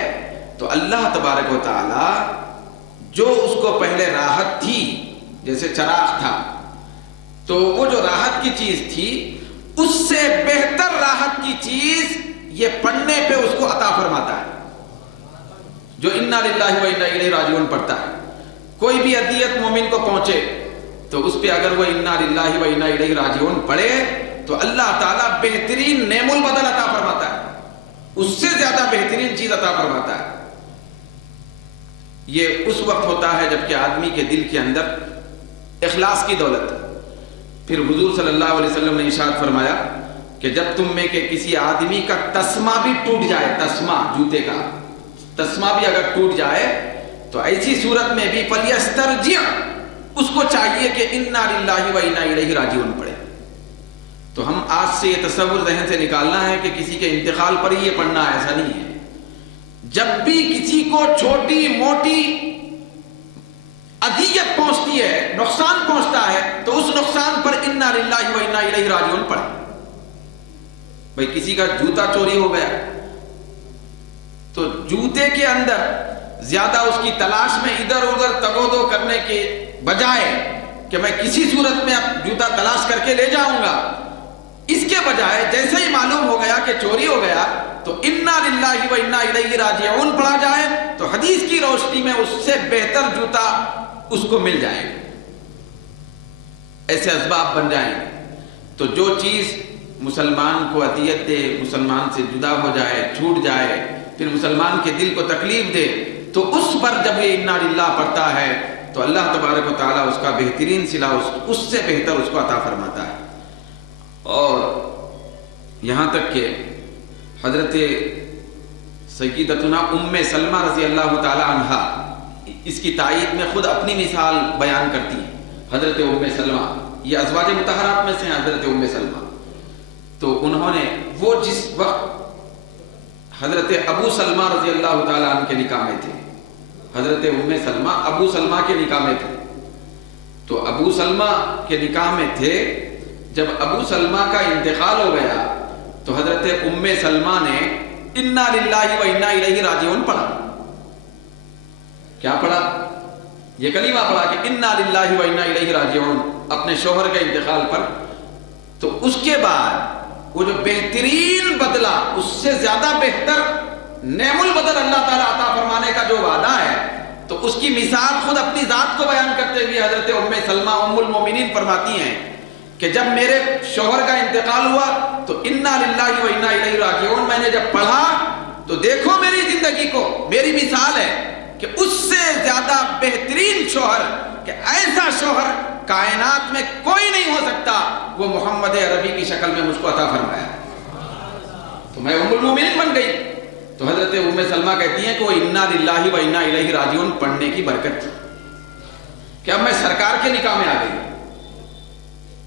تو اللہ تبارک و تعالی جو اس کو پہلے راحت تھی، جیسے چراغ تھا تو وہ جو راحت کی چیز تھی اس سے بہتر راحت کی چیز یہ پڑھنے پہ اس کو عطا فرماتا ہے. جو انا للہ و انا الیہ راجعون پڑھتا ہے، کوئی بھی اذیت مومن کو پہنچے تو اس پہ اگر وہ انا للہ و انا الیہ راجعون پڑھے تو اللہ تعالیٰ بہترین نعم البدل عطا فرماتا ہے، اس سے زیادہ بہترین چیز عطا فرماتا ہے. یہ اس وقت ہوتا ہے جب کہ آدمی کے دل کے اندر اخلاص کی دولت. پھر حضور صلی اللہ علیہ وسلم نے ارشاد فرمایا کہ جب تم میں کے کسی آدمی کا تسمہ بھی ٹوٹ جائے، تسمہ جوتے کا تسمہ بھی اگر ٹوٹ جائے تو ایسی صورت میں بھی فلیسترجع، اس کو چاہیے کہ انا للہ و انا الیہ راجعون پڑھے. تو ہم آج سے یہ تصور ذہن سے نکالنا ہے کہ کسی کے انتقال پر ہی یہ پڑھنا، ایسا نہیں ہے. جب بھی کسی کو چھوٹی موٹی اذیت پہنچتی ہے، نقصان پہنچتا ہے تو اس نقصان پر انا للہ و انا الیہ راجعون پڑھے. بھئی کسی کا جوتا چوری ہو گیا تو جوتے کے اندر زیادہ اس کی تلاش میں ادھر ادھر تگودو کرنے کے بجائے کہ میں کسی صورت میں اب جوتا تلاش کر کے لے جاؤں گا، اس کے بجائے جیسے ہی معلوم ہو گیا کہ چوری ہو گیا تو انا للہ و انا الیہ راجعون پڑھا جائے تو حدیث کی روشنی میں اس سے بہتر جوتا اس کو مل جائے گا. ایسے اسباب بن جائیں گے. تو جو چیز مسلمان کو اذیت دے، مسلمان سے جدا ہو جائے، چھوٹ جائے، پھر مسلمان کے دل کو تکلیف دے، تو اس پر جب یہ انا للہ پڑھتا ہے تو اللہ تبارک و تعالیٰ اس کا بہترین صلہ اس سے بہتر اس کو عطا فرماتا ہے. اور یہاں تک کہ حضرت سیدتنا ام سلمہ رضی اللہ تعالی عنہا اس کی تائید میں خود اپنی مثال بیان کرتی ہیں. حضرت ام سلمہ یہ ازواج مطہرات میں سے ہیں. حضرت ام سلمہ تو انہوں نے وہ جس وقت حضرت ابو سلمہ رضی اللہ تعالی عنہ کے نکاح میں تھے، حضرت ام سلمہ ابو سلمہ کے نکاح میں تھے، تو ابو سلمہ کے نکاح میں تھے. جب ابو سلمہ کا انتقال ہو گیا تو حضرت ام سلمہ نے انا للہ و انا الیہ راجعون پڑھا. کیا پڑھا؟ یہ کلمہ پڑھا کہ انا للہ و انا الیہ راجعون اپنے شوہر کے انتقال پر، تو اس کے بعد وہ جو بہترین بدلہ، اس سے زیادہ بہتر نعم البدل اللہ تعالیٰ عطا فرمانے کا جو وعدہ ہے، تو اس کی مثال خود اپنی ذات کو بیان کرتے ہوئے حضرت ام سلمہ ام المومنین فرماتی ہیں کہ جب میرے شوہر کا انتقال ہوا تو انا للہ و انا الیہ راجعون میں نے جب پڑھا تو دیکھو میری زندگی کو، میری مثال ہے کہ اس سے زیادہ بہترین شوہر، کہ ایسا شوہر کائنات میں کوئی نہیں ہو سکتا، وہ محمد عربی کی شکل میں مجھ کو عطا فرمایا، تو میں ام المومنین بن گئی۔ تو حضرت ام سلمہ کہتی ہیں کہ وہ انا للہ و انا الیہ راجعون پڑھنے کی برکت تھی کہ اب میں سرکار کے نکاح میں آ گئی،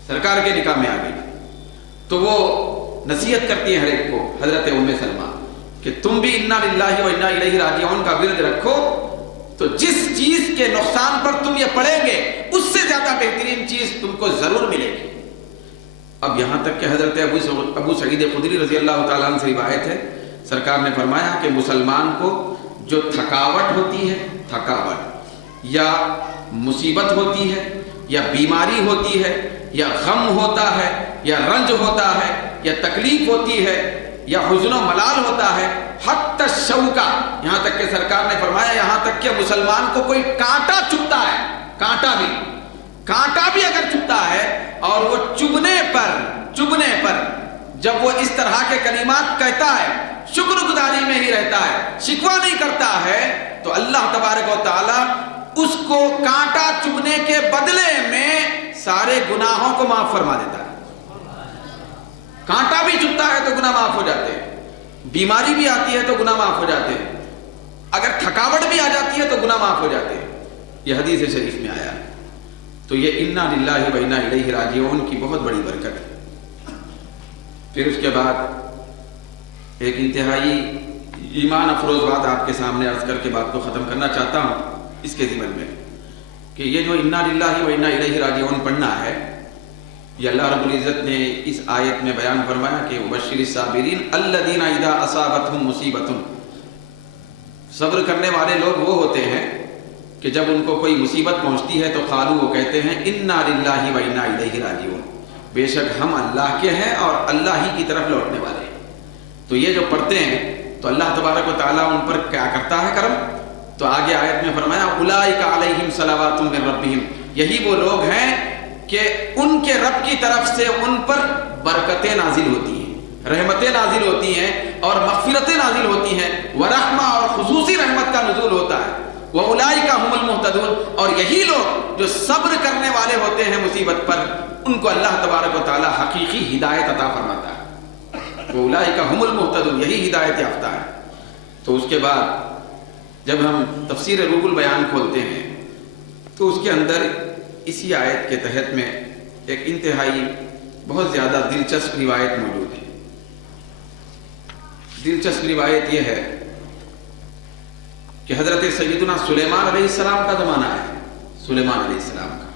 سرکار کے نکاح میں آ گئی۔ تو وہ نصیحت کرتی ہیں ہر ایک کو، حضرت ام سلمہ، کہ تم بھی انا للہ و انا الیہ راجعون کا ورد رکھو، تو جس چیز کے نقصان پر تم یہ پڑھیں گے اس سے زیادہ بہترین چیز تم کو ضرور ملے گی۔ اب یہاں تک کہ حضرت ابو سعید خدری رضی اللہ تعالیٰ عنہ سے روایت ہے، سرکار نے فرمایا کہ مسلمان کو جو تھکاوٹ ہوتی ہے، تھکاوٹ یا مصیبت ہوتی ہے یا بیماری ہوتی ہے یا غم ہوتا ہے یا رنج ہوتا ہے یا تکلیف ہوتی ہے یا حزن و ملال ہوتا ہے، حتی الشوکہ، یہاں تک کہ سرکار نے فرمایا یہاں تک کہ مسلمان کو کوئی کانٹا چبھتا ہے، کانٹا بھی اگر چبھتا ہے اور وہ چبھنے پر جب وہ اس طرح کے کلمات کہتا ہے، شکر گزاری میں ہی رہتا ہے، شکوہ نہیں کرتا ہے، تو اللہ تبارک و تعالی اس کو کانٹا چبھنے کے بدلے میں سارے گناہوں کو معاف فرما دیتا ہے۔ کانٹا بھی چبھتا ہے تو گناہ معاف ہو جاتے ہیں، بیماری بھی آتی ہے تو گناہ معاف ہو جاتے ہیں، اگر تھکاوٹ بھی آ جاتی ہے تو گناہ معاف ہو جاتے ہیں، یہ حدیث شریف میں آیا۔ تو یہ انا للہ و انا الیہ راجعون کی بہت بڑی برکت ہے۔ پھر اس کے بعد ایک انتہائی ایمان افروز بات آپ کے سامنے عرض کر کے بات کو ختم کرنا چاہتا ہوں اس کے ضمن میں، کہ یہ جو انا للہ و انا الیہ راجعون پڑھنا ہے، یہ اللہ رب العزت نے اس آیت میں بیان فرمایا کہ وبشر الصابرین الذین اذا اصابتهم مصیبۃ، صبر کرنے والے لوگ وہ ہوتے ہیں کہ جب ان کو کوئی مصیبت پہنچتی ہے تو قالوا، وہ کہتے ہیں انا للہ و انا الیہ راجعون، بے شک ہم اللہ کے ہیں اور اللہ ہی کی طرف لوٹنے والے ہیں۔ تو یہ جو پڑھتے ہیں تو اللہ تبارک و تعالیٰ ان پر کیا کرتا ہے کرم، تو آگے آیت میں فرمایا اولئک علیہم صلوات من ربہم، یہی وہ لوگ ہیں کہ ان کے رب کی طرف سے ان پر برکتیں نازل ہوتی ہیں، رحمتیں نازل ہوتی ہیں اور مغفرتیں نازل ہوتی ہیں، ورحمہ اور خصوصی رحمت کا نزول ہوتا ہے، وَأُولَئِكَ هُمُ الْمُهْتَدُونَ، اور یہی لوگ جو صبر کرنے والے ہوتے ہیں مصیبت پر، ان کو اللہ تبارک و تعالی حقیقی ہدایت عطا فرماتا ہے، وَأُولَئِكَ هُمُ الْمُهْتَدُونَ، یہی ہدایت یافتہ ہے۔ تو اس کے بعد جب ہم تفسیر روح البیان کھولتے ہیں تو اس کے اندر اسی آیت کے تحت میں ایک انتہائی بہت زیادہ دلچسپ روایت موجود ہے۔ دلچسپ روایت یہ ہے کہ حضرت سیدنا سلیمان علیہ السلام کا زمانہ ہے، سلیمان علیہ السلام کا۔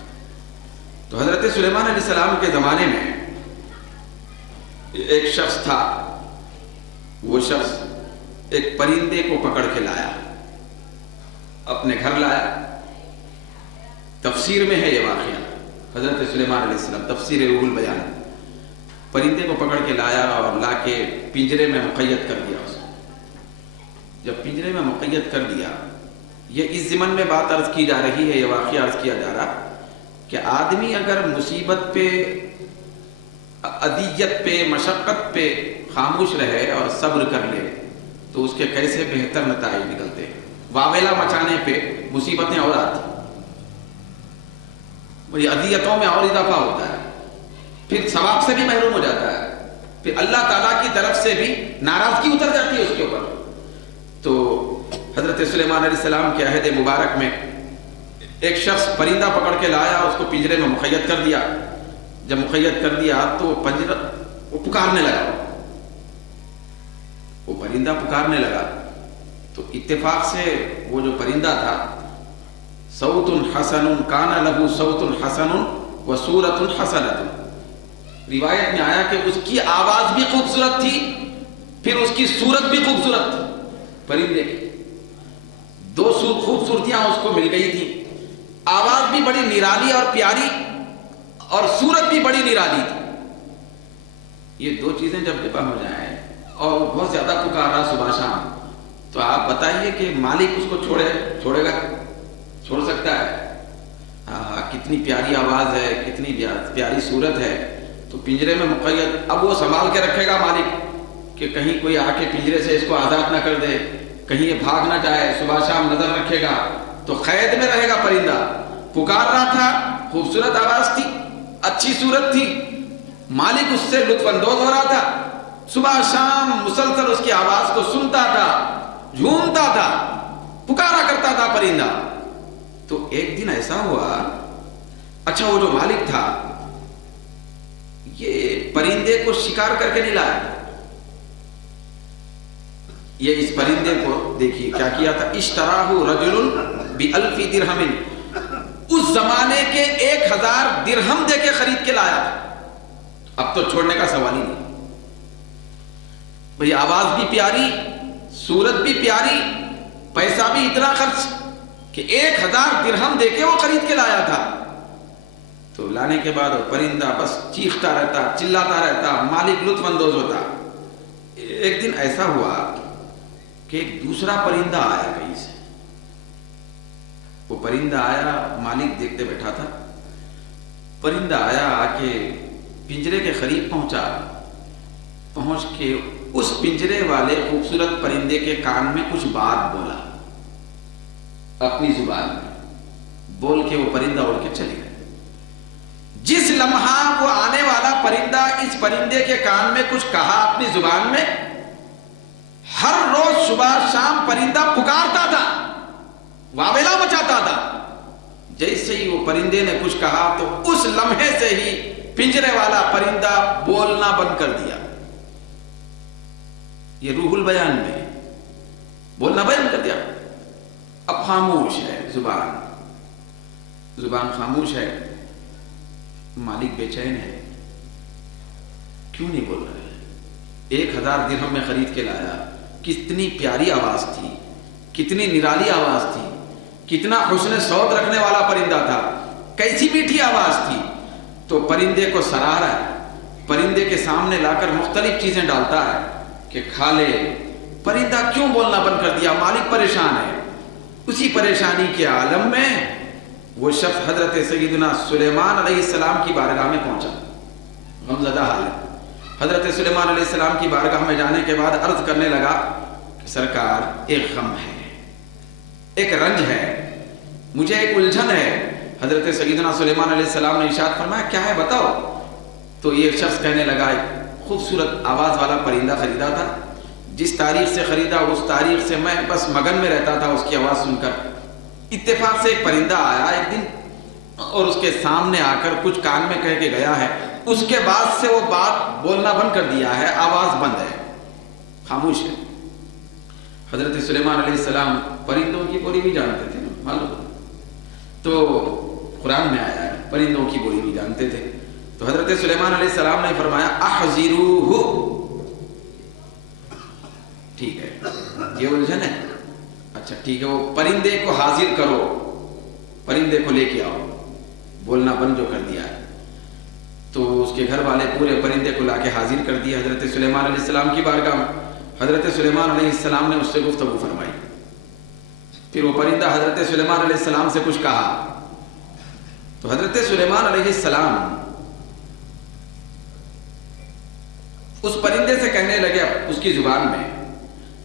تو حضرت سلیمان علیہ السلام کے زمانے میں ایک شخص تھا، وہ شخص ایک پرندے کو پکڑ کے لایا، اپنے گھر لایا۔ تفسیر میں ہے یہ واقعہ، حضرت سلیمان علیہ السلام، تفسیر روح البیان، پرندے کو پکڑ کے لایا اور لا کے پنجرے میں مقید کر دیا اس کو۔ جب پنجرے میں مقید کر دیا، یہ اس ضمن میں بات عرض کی جا رہی ہے، یہ واقعہ عرض کیا جا رہا کہ آدمی اگر مصیبت پہ، اذیت پہ، مشقت پہ خاموش رہے اور صبر کر لے تو اس کے کیسے بہتر نتائج نکلتے ہیں۔ واویلا مچانے پہ مصیبتیں اور آتی، وہی اذیتوں میں اور اضافہ ہوتا ہے، پھر ثواب سے بھی محروم ہو جاتا ہے، پھر اللہ تعالیٰ کی طرف سے بھی ناراضگی اتر جاتی ہے اس کے اوپر۔ تو حضرت سلیمان علیہ السلام کے عہد مبارک میں ایک شخص پرندہ پکڑ کے لایا، اس کو پنجرے میں مقید کر دیا۔ جب مقید کر دیا تو وہ پکارنے لگا، وہ پرندہ پکارنے لگا، تو اتفاق سے وہ جو پرندہ تھا، صوت حسن کان لہ صوت حسن و صورت حسنۃ، روایت میں آیا کہ اس کی آواز بھی خوبصورت تھی، پھر اس کی صورت بھی خوبصورت تھی۔ پرندے کی دو خوبصورتیاں اس کو مل گئی تھی، آواز بھی بڑی نرالی اور پیاری اور صورت بھی بڑی نرالی تھی. یہ دو چیزیں جب جمع ہو جائیں اور وہ بہت زیادہ پکار رہا صبح شام، تو آپ بتائیے کہ مالک اس کو چھوڑے گا؟ چھوڑ سکتا ہے؟ کتنی پیاری آواز ہے، کتنی پیاری صورت ہے. تو پنجرے میں مقید، اب وہ سنبھال کے رکھے گا مالک کہ کہیں کوئی آ کے پنجرے سے اس کو آزاد نہ کر دے، کہیں یہ بھاگ نہ جائے. صبح شام نظر رکھے گا تو قید میں رہے گا پرندہ. پکار رہا تھا، خوبصورت آواز تھی، اچھی صورت تھی، مالک اس سے لطف اندوز ہو رہا تھا. صبح شام مسلسل اس کی آواز کو سنتا تھا، جھومتا تھا، پکارا کرتا تھا پرندہ. تو ایک دن ایسا ہوا، اچھا وہ جو مالک تھا یہ پرندے کو شکار کر کے نہیں لایا. یہ اس پرندے کو دیکھیے کیا کیا تھا. اشتراہ رجل بألف درہم، اس زمانے کے 1000 درہم دے کے خرید کے لایا تھا. اب تو چھوڑنے کا سوال ہی نہیں. بھئی آواز بھی پیاری، صورت بھی پیاری، پیسہ بھی اتنا خرچ کہ 1000 درہم دے کے وہ خرید کے لایا تھا. تو لانے کے بعد پرندہ بس چیختا رہتا، چلاتا رہتا، مالک لطف اندوز ہوتا. ایک دن ایسا ہوا کہ ایک دوسرا پرندہ آیا کہیں سے. وہ پرندہ آیا، مالک دیکھتے بیٹھا تھا. پرندہ آیا، آ کے پنجرے کے قریب پہنچ کے اس پنجرے والے خوبصورت پرندے کے کان میں کچھ بات بولا، اپنی زبان میں بول کے وہ پرندہ اڑ کے چلے گیا. جس لمحہ وہ آنے والا پرندہ اس پرندے کے کان میں کچھ کہا اپنی زبان میں، ہر روز صبح شام پرندہ پکارتا تھا، واویلا مچاتا تھا. جیسے ہی وہ پرندے نے کچھ کہا تو اس لمحے سے ہی پنجرے والا پرندہ بولنا بند کر دیا. یہ روح البیان میں بولنا بند کر دیا. اب خاموش ہے زبان خاموش ہے. مالک بے چین ہے، کیوں نہیں بول رہے؟ 1000 درہم میں خرید کے لایا، کتنی پیاری آواز تھی، کتنی نرالی آواز تھی، کتنا حسن صوت رکھنے والا پرندہ تھا، کیسی میٹھی آواز تھی. تو پرندے کو سراہ رہا ہے، پرندے کے سامنے لا کر مختلف چیزیں ڈالتا ہے کہ کھا لے. پرندہ کیوں بولنا بند کر دیا؟ مالک پریشان ہے. اسی پریشانی کے عالم میں وہ شخص حضرت سیدنا سلیمان علیہ السلام کی بارگاہ میں پہنچا، غمزدہ حال ہے. حضرت سلیمان علیہ السلام کی بارگاہ میں جانے کے بعد عرض کرنے لگا کہ سرکار ایک غم ہے، ایک رنج ہے، مجھے ایک الجھن ہے. حضرت سیدنا سلیمان علیہ السلام نے ارشاد فرمایا کیا ہے بتاؤ. تو یہ شخص کہنے لگا ایک خوبصورت آواز والا پرندہ خریدا تھا، جس تاریخ سے خریدا اس تاریخ سے میں بس مگن میں رہتا تھا اس کی آواز سن کر. اتفاق سے ایک پرندہ آیا ایک دن اور اس کے سامنے آ کر کچھ کان میں کہہ کے گیا ہے. اس کے بعد سے وہ بات بولنا بند کر دیا ہے، آواز بند ہے، خاموش ہے. حضرت سلیمان علیہ السلام پرندوں کی بولی بھی جانتے تھے، معلوم. تو قرآن میں آیا ہے پرندوں کی بولی بھی جانتے تھے. تو حضرت سلیمان علیہ السلام نے فرمایا احذروہ، ٹھیک ہے یہ الجھن ہے، اچھا ٹھیک ہے وہ پرندے کو حاضر کرو، پرندے کو لے کے آؤ. بولنا بند جو کر دیا ہے. تو اس کے گھر والے پورے پرندے کو لا کے حاضر کر دیا حضرت سلیمان علیہ السلام کی بارگاہ میں. حضرت سلیمان علیہ السلام نے اس سے گفتگو فرمائی. پھر وہ پرندہ حضرت سلیمان علیہ السلام سے کچھ کہا. تو حضرت سلیمان علیہ السلام اس پرندے سے کہنے لگے اس کی زبان میں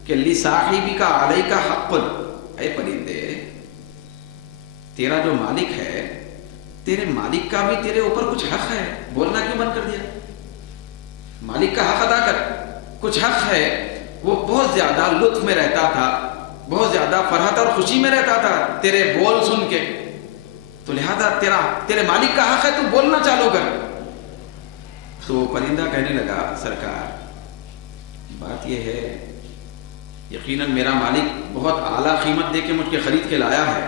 کہ لِصَاحِبِكَ عَلَيْكَ حَقٌّ، اے پرندے تیرا جو مالک ہے، تیرے مالک کا بھی تیرے اوپر کچھ حق ہے. بولنا کیوں بند کر دیا؟ مالک کا حق ادا کر، کچھ حق ہے. وہ بہت زیادہ لطف میں رہتا تھا، بہت زیادہ فرحت اور خوشی میں رہتا تھا تیرے بول سن کے. تو لہذا تیرے مالک کا حق ہے، تو بولنا چالو کر. تو پرندہ کہنے لگا سرکار بات یہ ہے یقیناً میرا مالک بہت اعلیٰ قیمت دے کے مجھ کے خرید کے لایا ہے،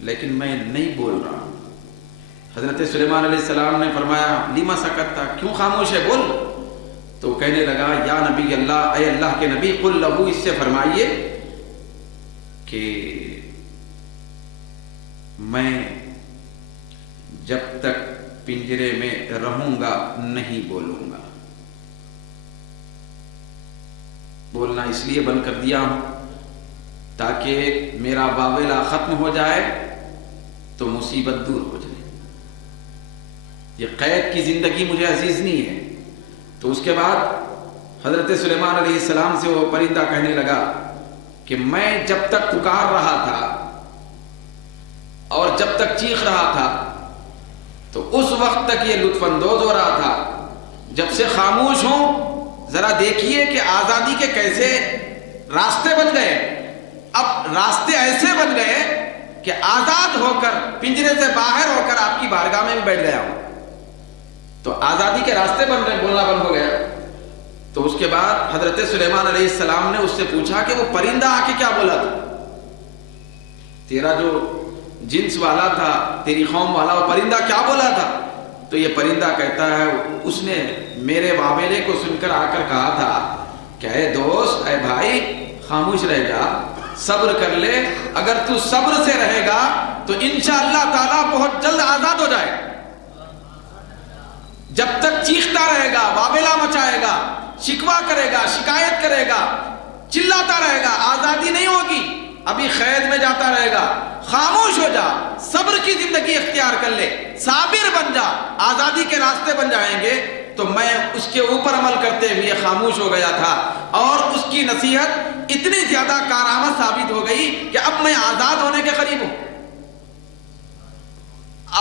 لیکن میں نہیں بول رہا ہوں. حضرت سلیمان علیہ السلام نے فرمایا لما سکتا، کیوں خاموش ہے، بول. تو کہنے لگا یا نبی اللہ، اے اللہ کے نبی، قل لہو، اس سے فرمائیے کہ میں جب تک پنجرے میں رہوں گا نہیں بولوں گا. بولنا اس لیے بند کر دیا ہوں تاکہ میرا واویلا ختم ہو جائے تو مصیبت دور ہو جائے. یہ قید کی زندگی مجھے عزیز نہیں ہے. تو اس کے بعد حضرت سلیمان علیہ السلام سے وہ پرندہ کہنے لگا کہ میں جب تک پکار رہا تھا اور جب تک چیخ رہا تھا تو اس وقت تک یہ لطف اندوز ہو رہا تھا. جب سے خاموش ہوں ذرا دیکھیے کہ آزادی کے کیسے راستے بن گئے. اب راستے ایسے بن گئے کہ آزاد ہو کر پنجرے سے باہر ہو کر آپ کی بارگاہ میں بیٹھ گیا ہوں. تو آزادی کے راستے بن رہے, بولنا بند ہو گیا. تو اس کے بعد حضرت سلیمان علیہ السلام نے اس سے پوچھا کہ وہ پرندہ آ کے کیا بولا تھا؟ تیرا جو جنس والا تھا, تیری قوم والا, وہ پرندہ کیا بولا تھا؟ تو یہ پرندہ کہتا ہے اس نے میرے واویلے کو سن کر آ کر کہا تھا کہ اے دوست, اے بھائی, خاموش رہ جا, صبر کر لے. اگر تو صبر سے رہے گا تو انشاءاللہ تعالیٰ بہت جلد آزاد ہو جائے. جب تک چیختا رہے گا, واویلا مچائے گا, شکوہ کرے گا, شکایت کرے گا, چلاتا رہے گا, آزادی نہیں ہوگی. ابھی قید میں جاتا رہے گا. خاموش ہو جا, صبر کی زندگی اختیار کر لے, صابر بن جا, آزادی کے راستے بن جائیں گے. تو میں اس کے اوپر عمل کرتے ہوئے خاموش ہو گیا تھا اور اس کی نصیحت اتنی زیادہ کارآمد ثابت ہو گئی کہ اب میں آزاد ہونے کے قریب ہوں,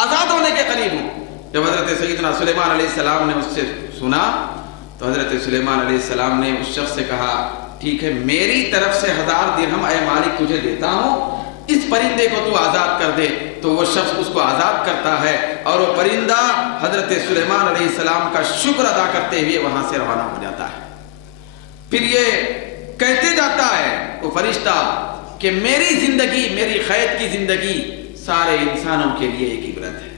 آزاد ہونے کے قریب ہوں. جب حضرت سیدنا سلیمان علیہ السلام نے اس سے سنا تو حضرت سلیمان علیہ السلام نے اس شخص سے کہا ٹھیک ہے, میری طرف سے 1000 درہم اے مالک تجھے دیتا ہوں, اس پرندے کو تو آزاد کر دے. تو وہ شخص اس کو آزاد کرتا ہے اور وہ پرندہ حضرت سلیمان علیہ السلام کا شکر ادا کرتے ہوئے وہاں سے روانہ ہو جاتا ہے. پھر یہ کہتے جاتا ہے وہ فرشتہ کہ میری زندگی, میری قید کی زندگی سارے انسانوں کے لیے ایک عبرت ہے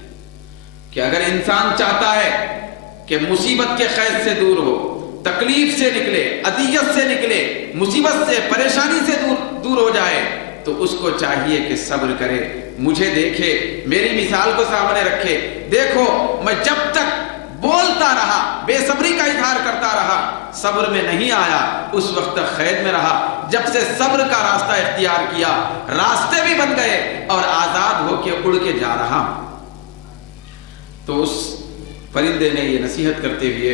کہ اگر انسان چاہتا ہے کہ مصیبت کے قید سے دور ہو, تکلیف سے نکلے, اذیت سے نکلے, مصیبت سے, پریشانی سے دور ہو جائے, تو اس کو چاہیے کہ صبر کرے. مجھے دیکھے, میری مثال کو سامنے رکھے. دیکھو میں جب تک بولتا رہا, بے صبری کا اظہار کرتا رہا, صبر میں نہیں آیا, اس وقت تک قید میں رہا. جب سے صبر کا راستہ اختیار کیا, راستے بھی بن گئے اور آزاد ہو کے اڑ کے جا رہا. تو اس پرندے نے یہ نصیحت کرتے ہوئے,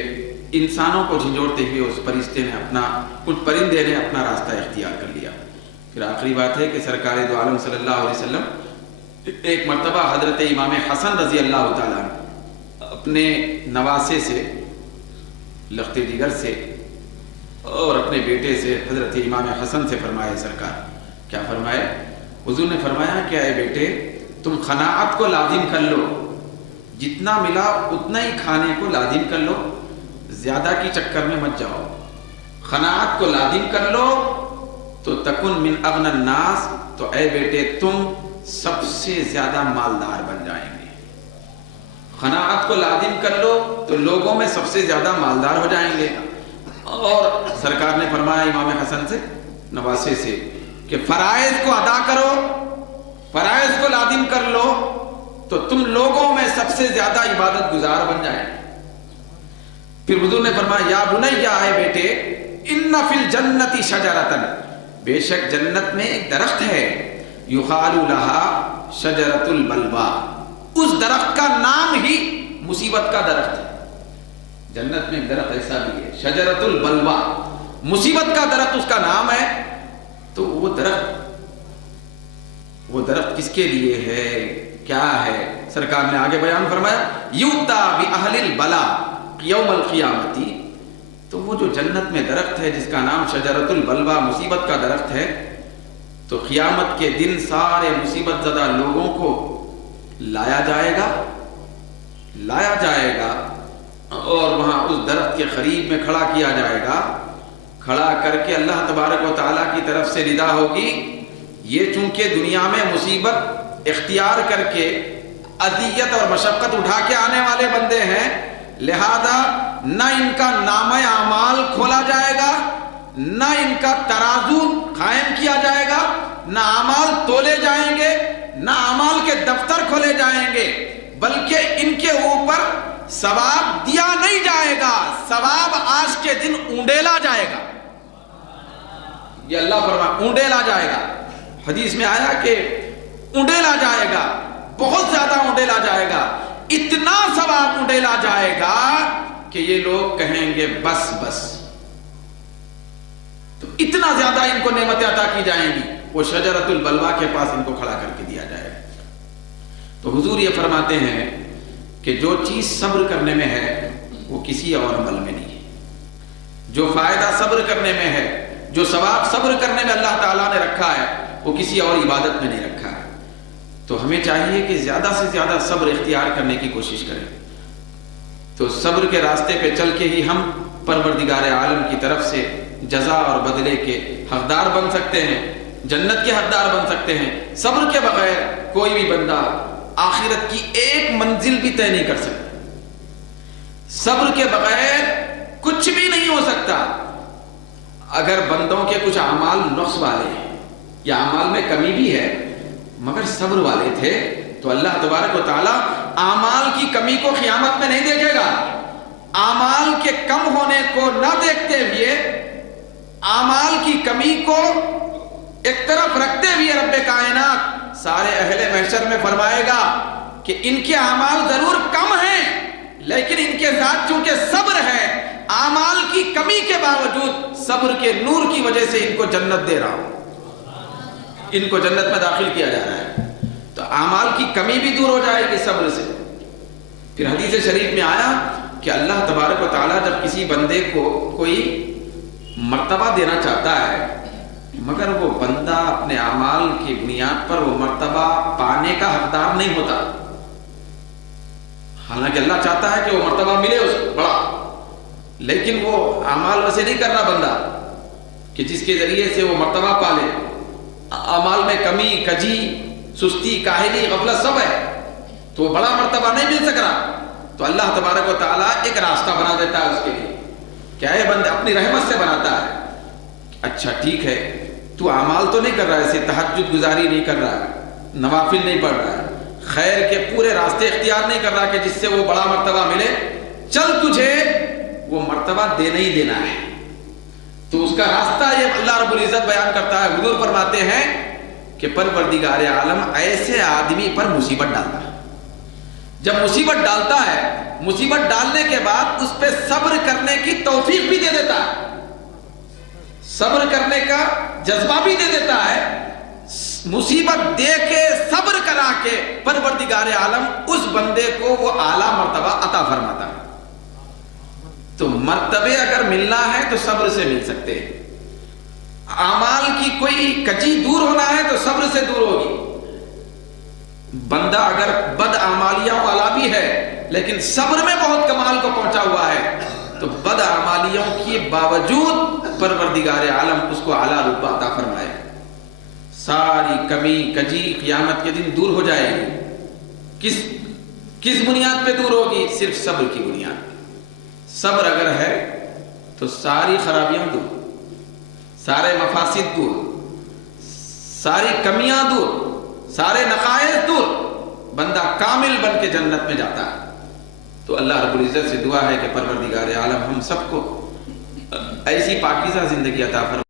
انسانوں کو جھنجھوڑتے ہوئے اس پرندے نے اپنا راستہ اختیار کر لیا. پھر آخری بات ہے کہ سرکار دو عالم صلی اللہ علیہ وسلم ایک مرتبہ حضرت امام حسن رضی اللہ تعالیٰ اپنے نواسے سے, لخت جگر سے اور اپنے بیٹے سے حضرت امام حسن سے فرمائے, سرکار کیا فرمائے؟ حضور نے فرمایا کہ اے بیٹے, تم قناعت کو لازم کر لو, جتنا ملا اتنا ہی کھانے کو لازم کر لو, زیادہ کی چکر میں مت جاؤ. قناعت کو لازم کر لو تو تکن من اغنى الناس, تو اے بیٹے تم سب سے زیادہ مالدار بن جائیں گے. قناعت کو لازم کر لو تو لوگوں میں سب سے زیادہ مالدار ہو جائیں گے. اور سرکار نے فرمایا امام حسن سے, نواسے سے, کہ فرائض کو ادا کرو, فرائض کو لازم کر لو تو تم لوگوں میں سب سے زیادہ عبادت گزار بن جائیں. پھر حضور نے فرمایا یا بنیا, اے بیٹے, ان فی الجنت شجرۃ, بے شک جنت میں ایک درخت ہے, یقال لها شجرۃ البلوا, اس درخت کا نام ہی مصیبت کا درخت ہے. جنت میں ایک درخت ایسا بھی ہے, شجرۃ البلوا, مصیبت کا درخت اس کا نام ہے. تو وہ درخت کس کے لیے ہے, کیا ہے؟ سرکار نے آگے بیان فرمایا یؤتی بأہل البلا یوم القیامتی. تو وہ جو جنت میں درخت ہے جس کا نام شجرۃ البلوا, مصیبت کا درخت ہے, تو قیامت کے دن سارے مصیبت زدہ لوگوں کو لایا جائے گا اور وہاں اس درخت کے قریب میں کھڑا کیا جائے گا. کھڑا کر کے اللہ تبارک و تعالیٰ کی طرف سے ندا ہوگی, یہ چونکہ دنیا میں مصیبت اختیار کر کے اذیت اور مشقت اٹھا کے آنے والے بندے ہیں, لہذا نہ ان کا نامہ اعمال کھولا جائے گا, نہ ان کا ترازو قائم کیا جائے گا, نہ اعمال تولے جائیں گے, نہ اعمال کے دفتر کھولے جائیں گے بلکہ ان کے اوپر ثواب دیا نہیں جائے گا، ثواب آج کے دن اونڈیلا جائے گا۔ یہ اللہ فرمائے اونڈیلا جائے گا۔ حدیث میں آیا کہ اونڈیلا جائے گا، بہت زیادہ اونڈیلا جائے گا، اتنا ثواب اونڈیلا جائے گا کہ یہ لوگ کہیں گے بس بس۔ تو اتنا زیادہ ان کو نعمتیں عطا کی جائیں گی، وہ شجرۃ البلوہ کے پاس ان کو کھڑا کر کے دیا جائے گا۔ تو حضور یہ فرماتے ہیں کہ جو چیز صبر کرنے میں ہے وہ کسی اور عمل میں نہیں ہے، جو فائدہ صبر کرنے میں ہے، جو ثواب صبر کرنے میں اللہ تعالیٰ نے رکھا ہے وہ کسی اور عبادت میں نہیں رکھا ہے۔ تو ہمیں چاہیے کہ زیادہ سے زیادہ صبر اختیار کرنے کی کوشش کریں، تو صبر کے راستے پہ چل کے ہی ہم پروردگار عالم کی طرف سے جزا اور بدلے کے حقدار بن سکتے ہیں، جنت کے حقدار بن سکتے ہیں۔ صبر کے بغیر کوئی بھی بندہ آخرت کی ایک منزل بھی طے نہیں کر سکتا، صبر کے بغیر کچھ بھی نہیں ہو سکتا۔ اگر بندوں کے کچھ اعمال نقص والے ہیں یا اعمال میں کمی بھی ہے مگر صبر والے تھے تو اللہ تبارک و تعالی اعمال کی کمی کو قیامت میں نہیں دیکھے گا، اعمال کے کم ہونے کو نہ دیکھتے ہوئے، اعمال کی کمی کو ایک طرف رکھتے ہوئے رب کائنات سارے اہل محشر میں فرمائے گا کہ ان کے اعمال ضرور کم ہیں لیکن ان کے ساتھ چونکہ صبر ہے، اعمال کی کمی کے باوجود صبر کے نور کی وجہ سے ان کو جنت دے رہا ہوں، ان کو جنت میں داخل کیا جا رہا ہے۔ تو اعمال کی کمی بھی دور ہو جائے گی صبر سے۔ پھر حدیث شریف میں آیا کہ اللہ تبارک و تعالیٰ جب کسی بندے کو کوئی مرتبہ دینا چاہتا ہے مگر وہ بندہ اپنے اعمال کی بنیاد پر وہ مرتبہ پانے کا حقدار نہیں ہوتا، حالانکہ اللہ چاہتا ہے کہ وہ مرتبہ ملے اس کو بڑا، لیکن وہ اعمال ویسے نہیں کر رہا بندہ کہ جس کے ذریعے سے وہ مرتبہ پالے، اعمال میں کمی، کجی، سستی، کاہلی، غفلت سب ہے تو وہ بڑا مرتبہ نہیں مل سک رہا، تو اللہ تبارک و تعالیٰ ایک راستہ بنا دیتا ہے اس کے لیے۔ کیا ہے؟ بندے اپنی رحمت سے بناتا ہے، اچھا ٹھیک ہے تو اعمال تو نہیں کر رہا ہے، ایسے تہجد گزاری نہیں کر رہا ہے، نوافل نہیں پڑھ رہا ہے، خیر کے پورے راستے اختیار نہیں کر رہا کہ جس سے وہ بڑا مرتبہ ملے، چل تجھے وہ مرتبہ دینا ہی دینا ہے۔ تو اس کا راستہ یہ اللہ رب العزت بیان کرتا ہے، حضور فرماتے ہیں کہ پروردگار عالم ایسے آدمی پر مصیبت ڈالتا ہے، جب مصیبت ڈالتا ہے مصیبت ڈالنے کے بعد اس پہ صبر کرنے کی توفیق بھی دے دیتا ہے، صبر کرنے کا جذبہ بھی دے دیتا ہے، مصیبت دے کے صبر کرا کے پروردگار عالم اس بندے کو وہ اعلیٰ مرتبہ عطا فرماتا ہے۔ تو مرتبے اگر ملنا ہے تو صبر سے مل سکتے ہیں، اعمال کی کوئی کجی دور ہونا ہے تو صبر سے دور ہوگی۔ بندہ اگر بد اعمالیاں والا بھی ہے لیکن صبر میں بہت کمال کو پہنچا ہوا ہے تو بد اعمالیوں کے باوجود پروردگار عالم اس کو اعلیٰ رتبہ عطا فرمائے، ساری کمی کجی قیامت کے دن دور ہو جائے گی۔ کس بنیاد پہ دور ہوگی؟ صرف صبر کی بنیاد پہ۔ صبر اگر ہے تو ساری خرابیاں دور، سارے مفاسد دور، ساری کمیاں دور، سارے نقائص دور، بندہ کامل بن کے جنت میں جاتا ہے۔ تو اللہ رب العزت سے دعا ہے کہ پروردگار عالم ہم سب کو ایسی پاکیزہ زندگی عطا فرمائے۔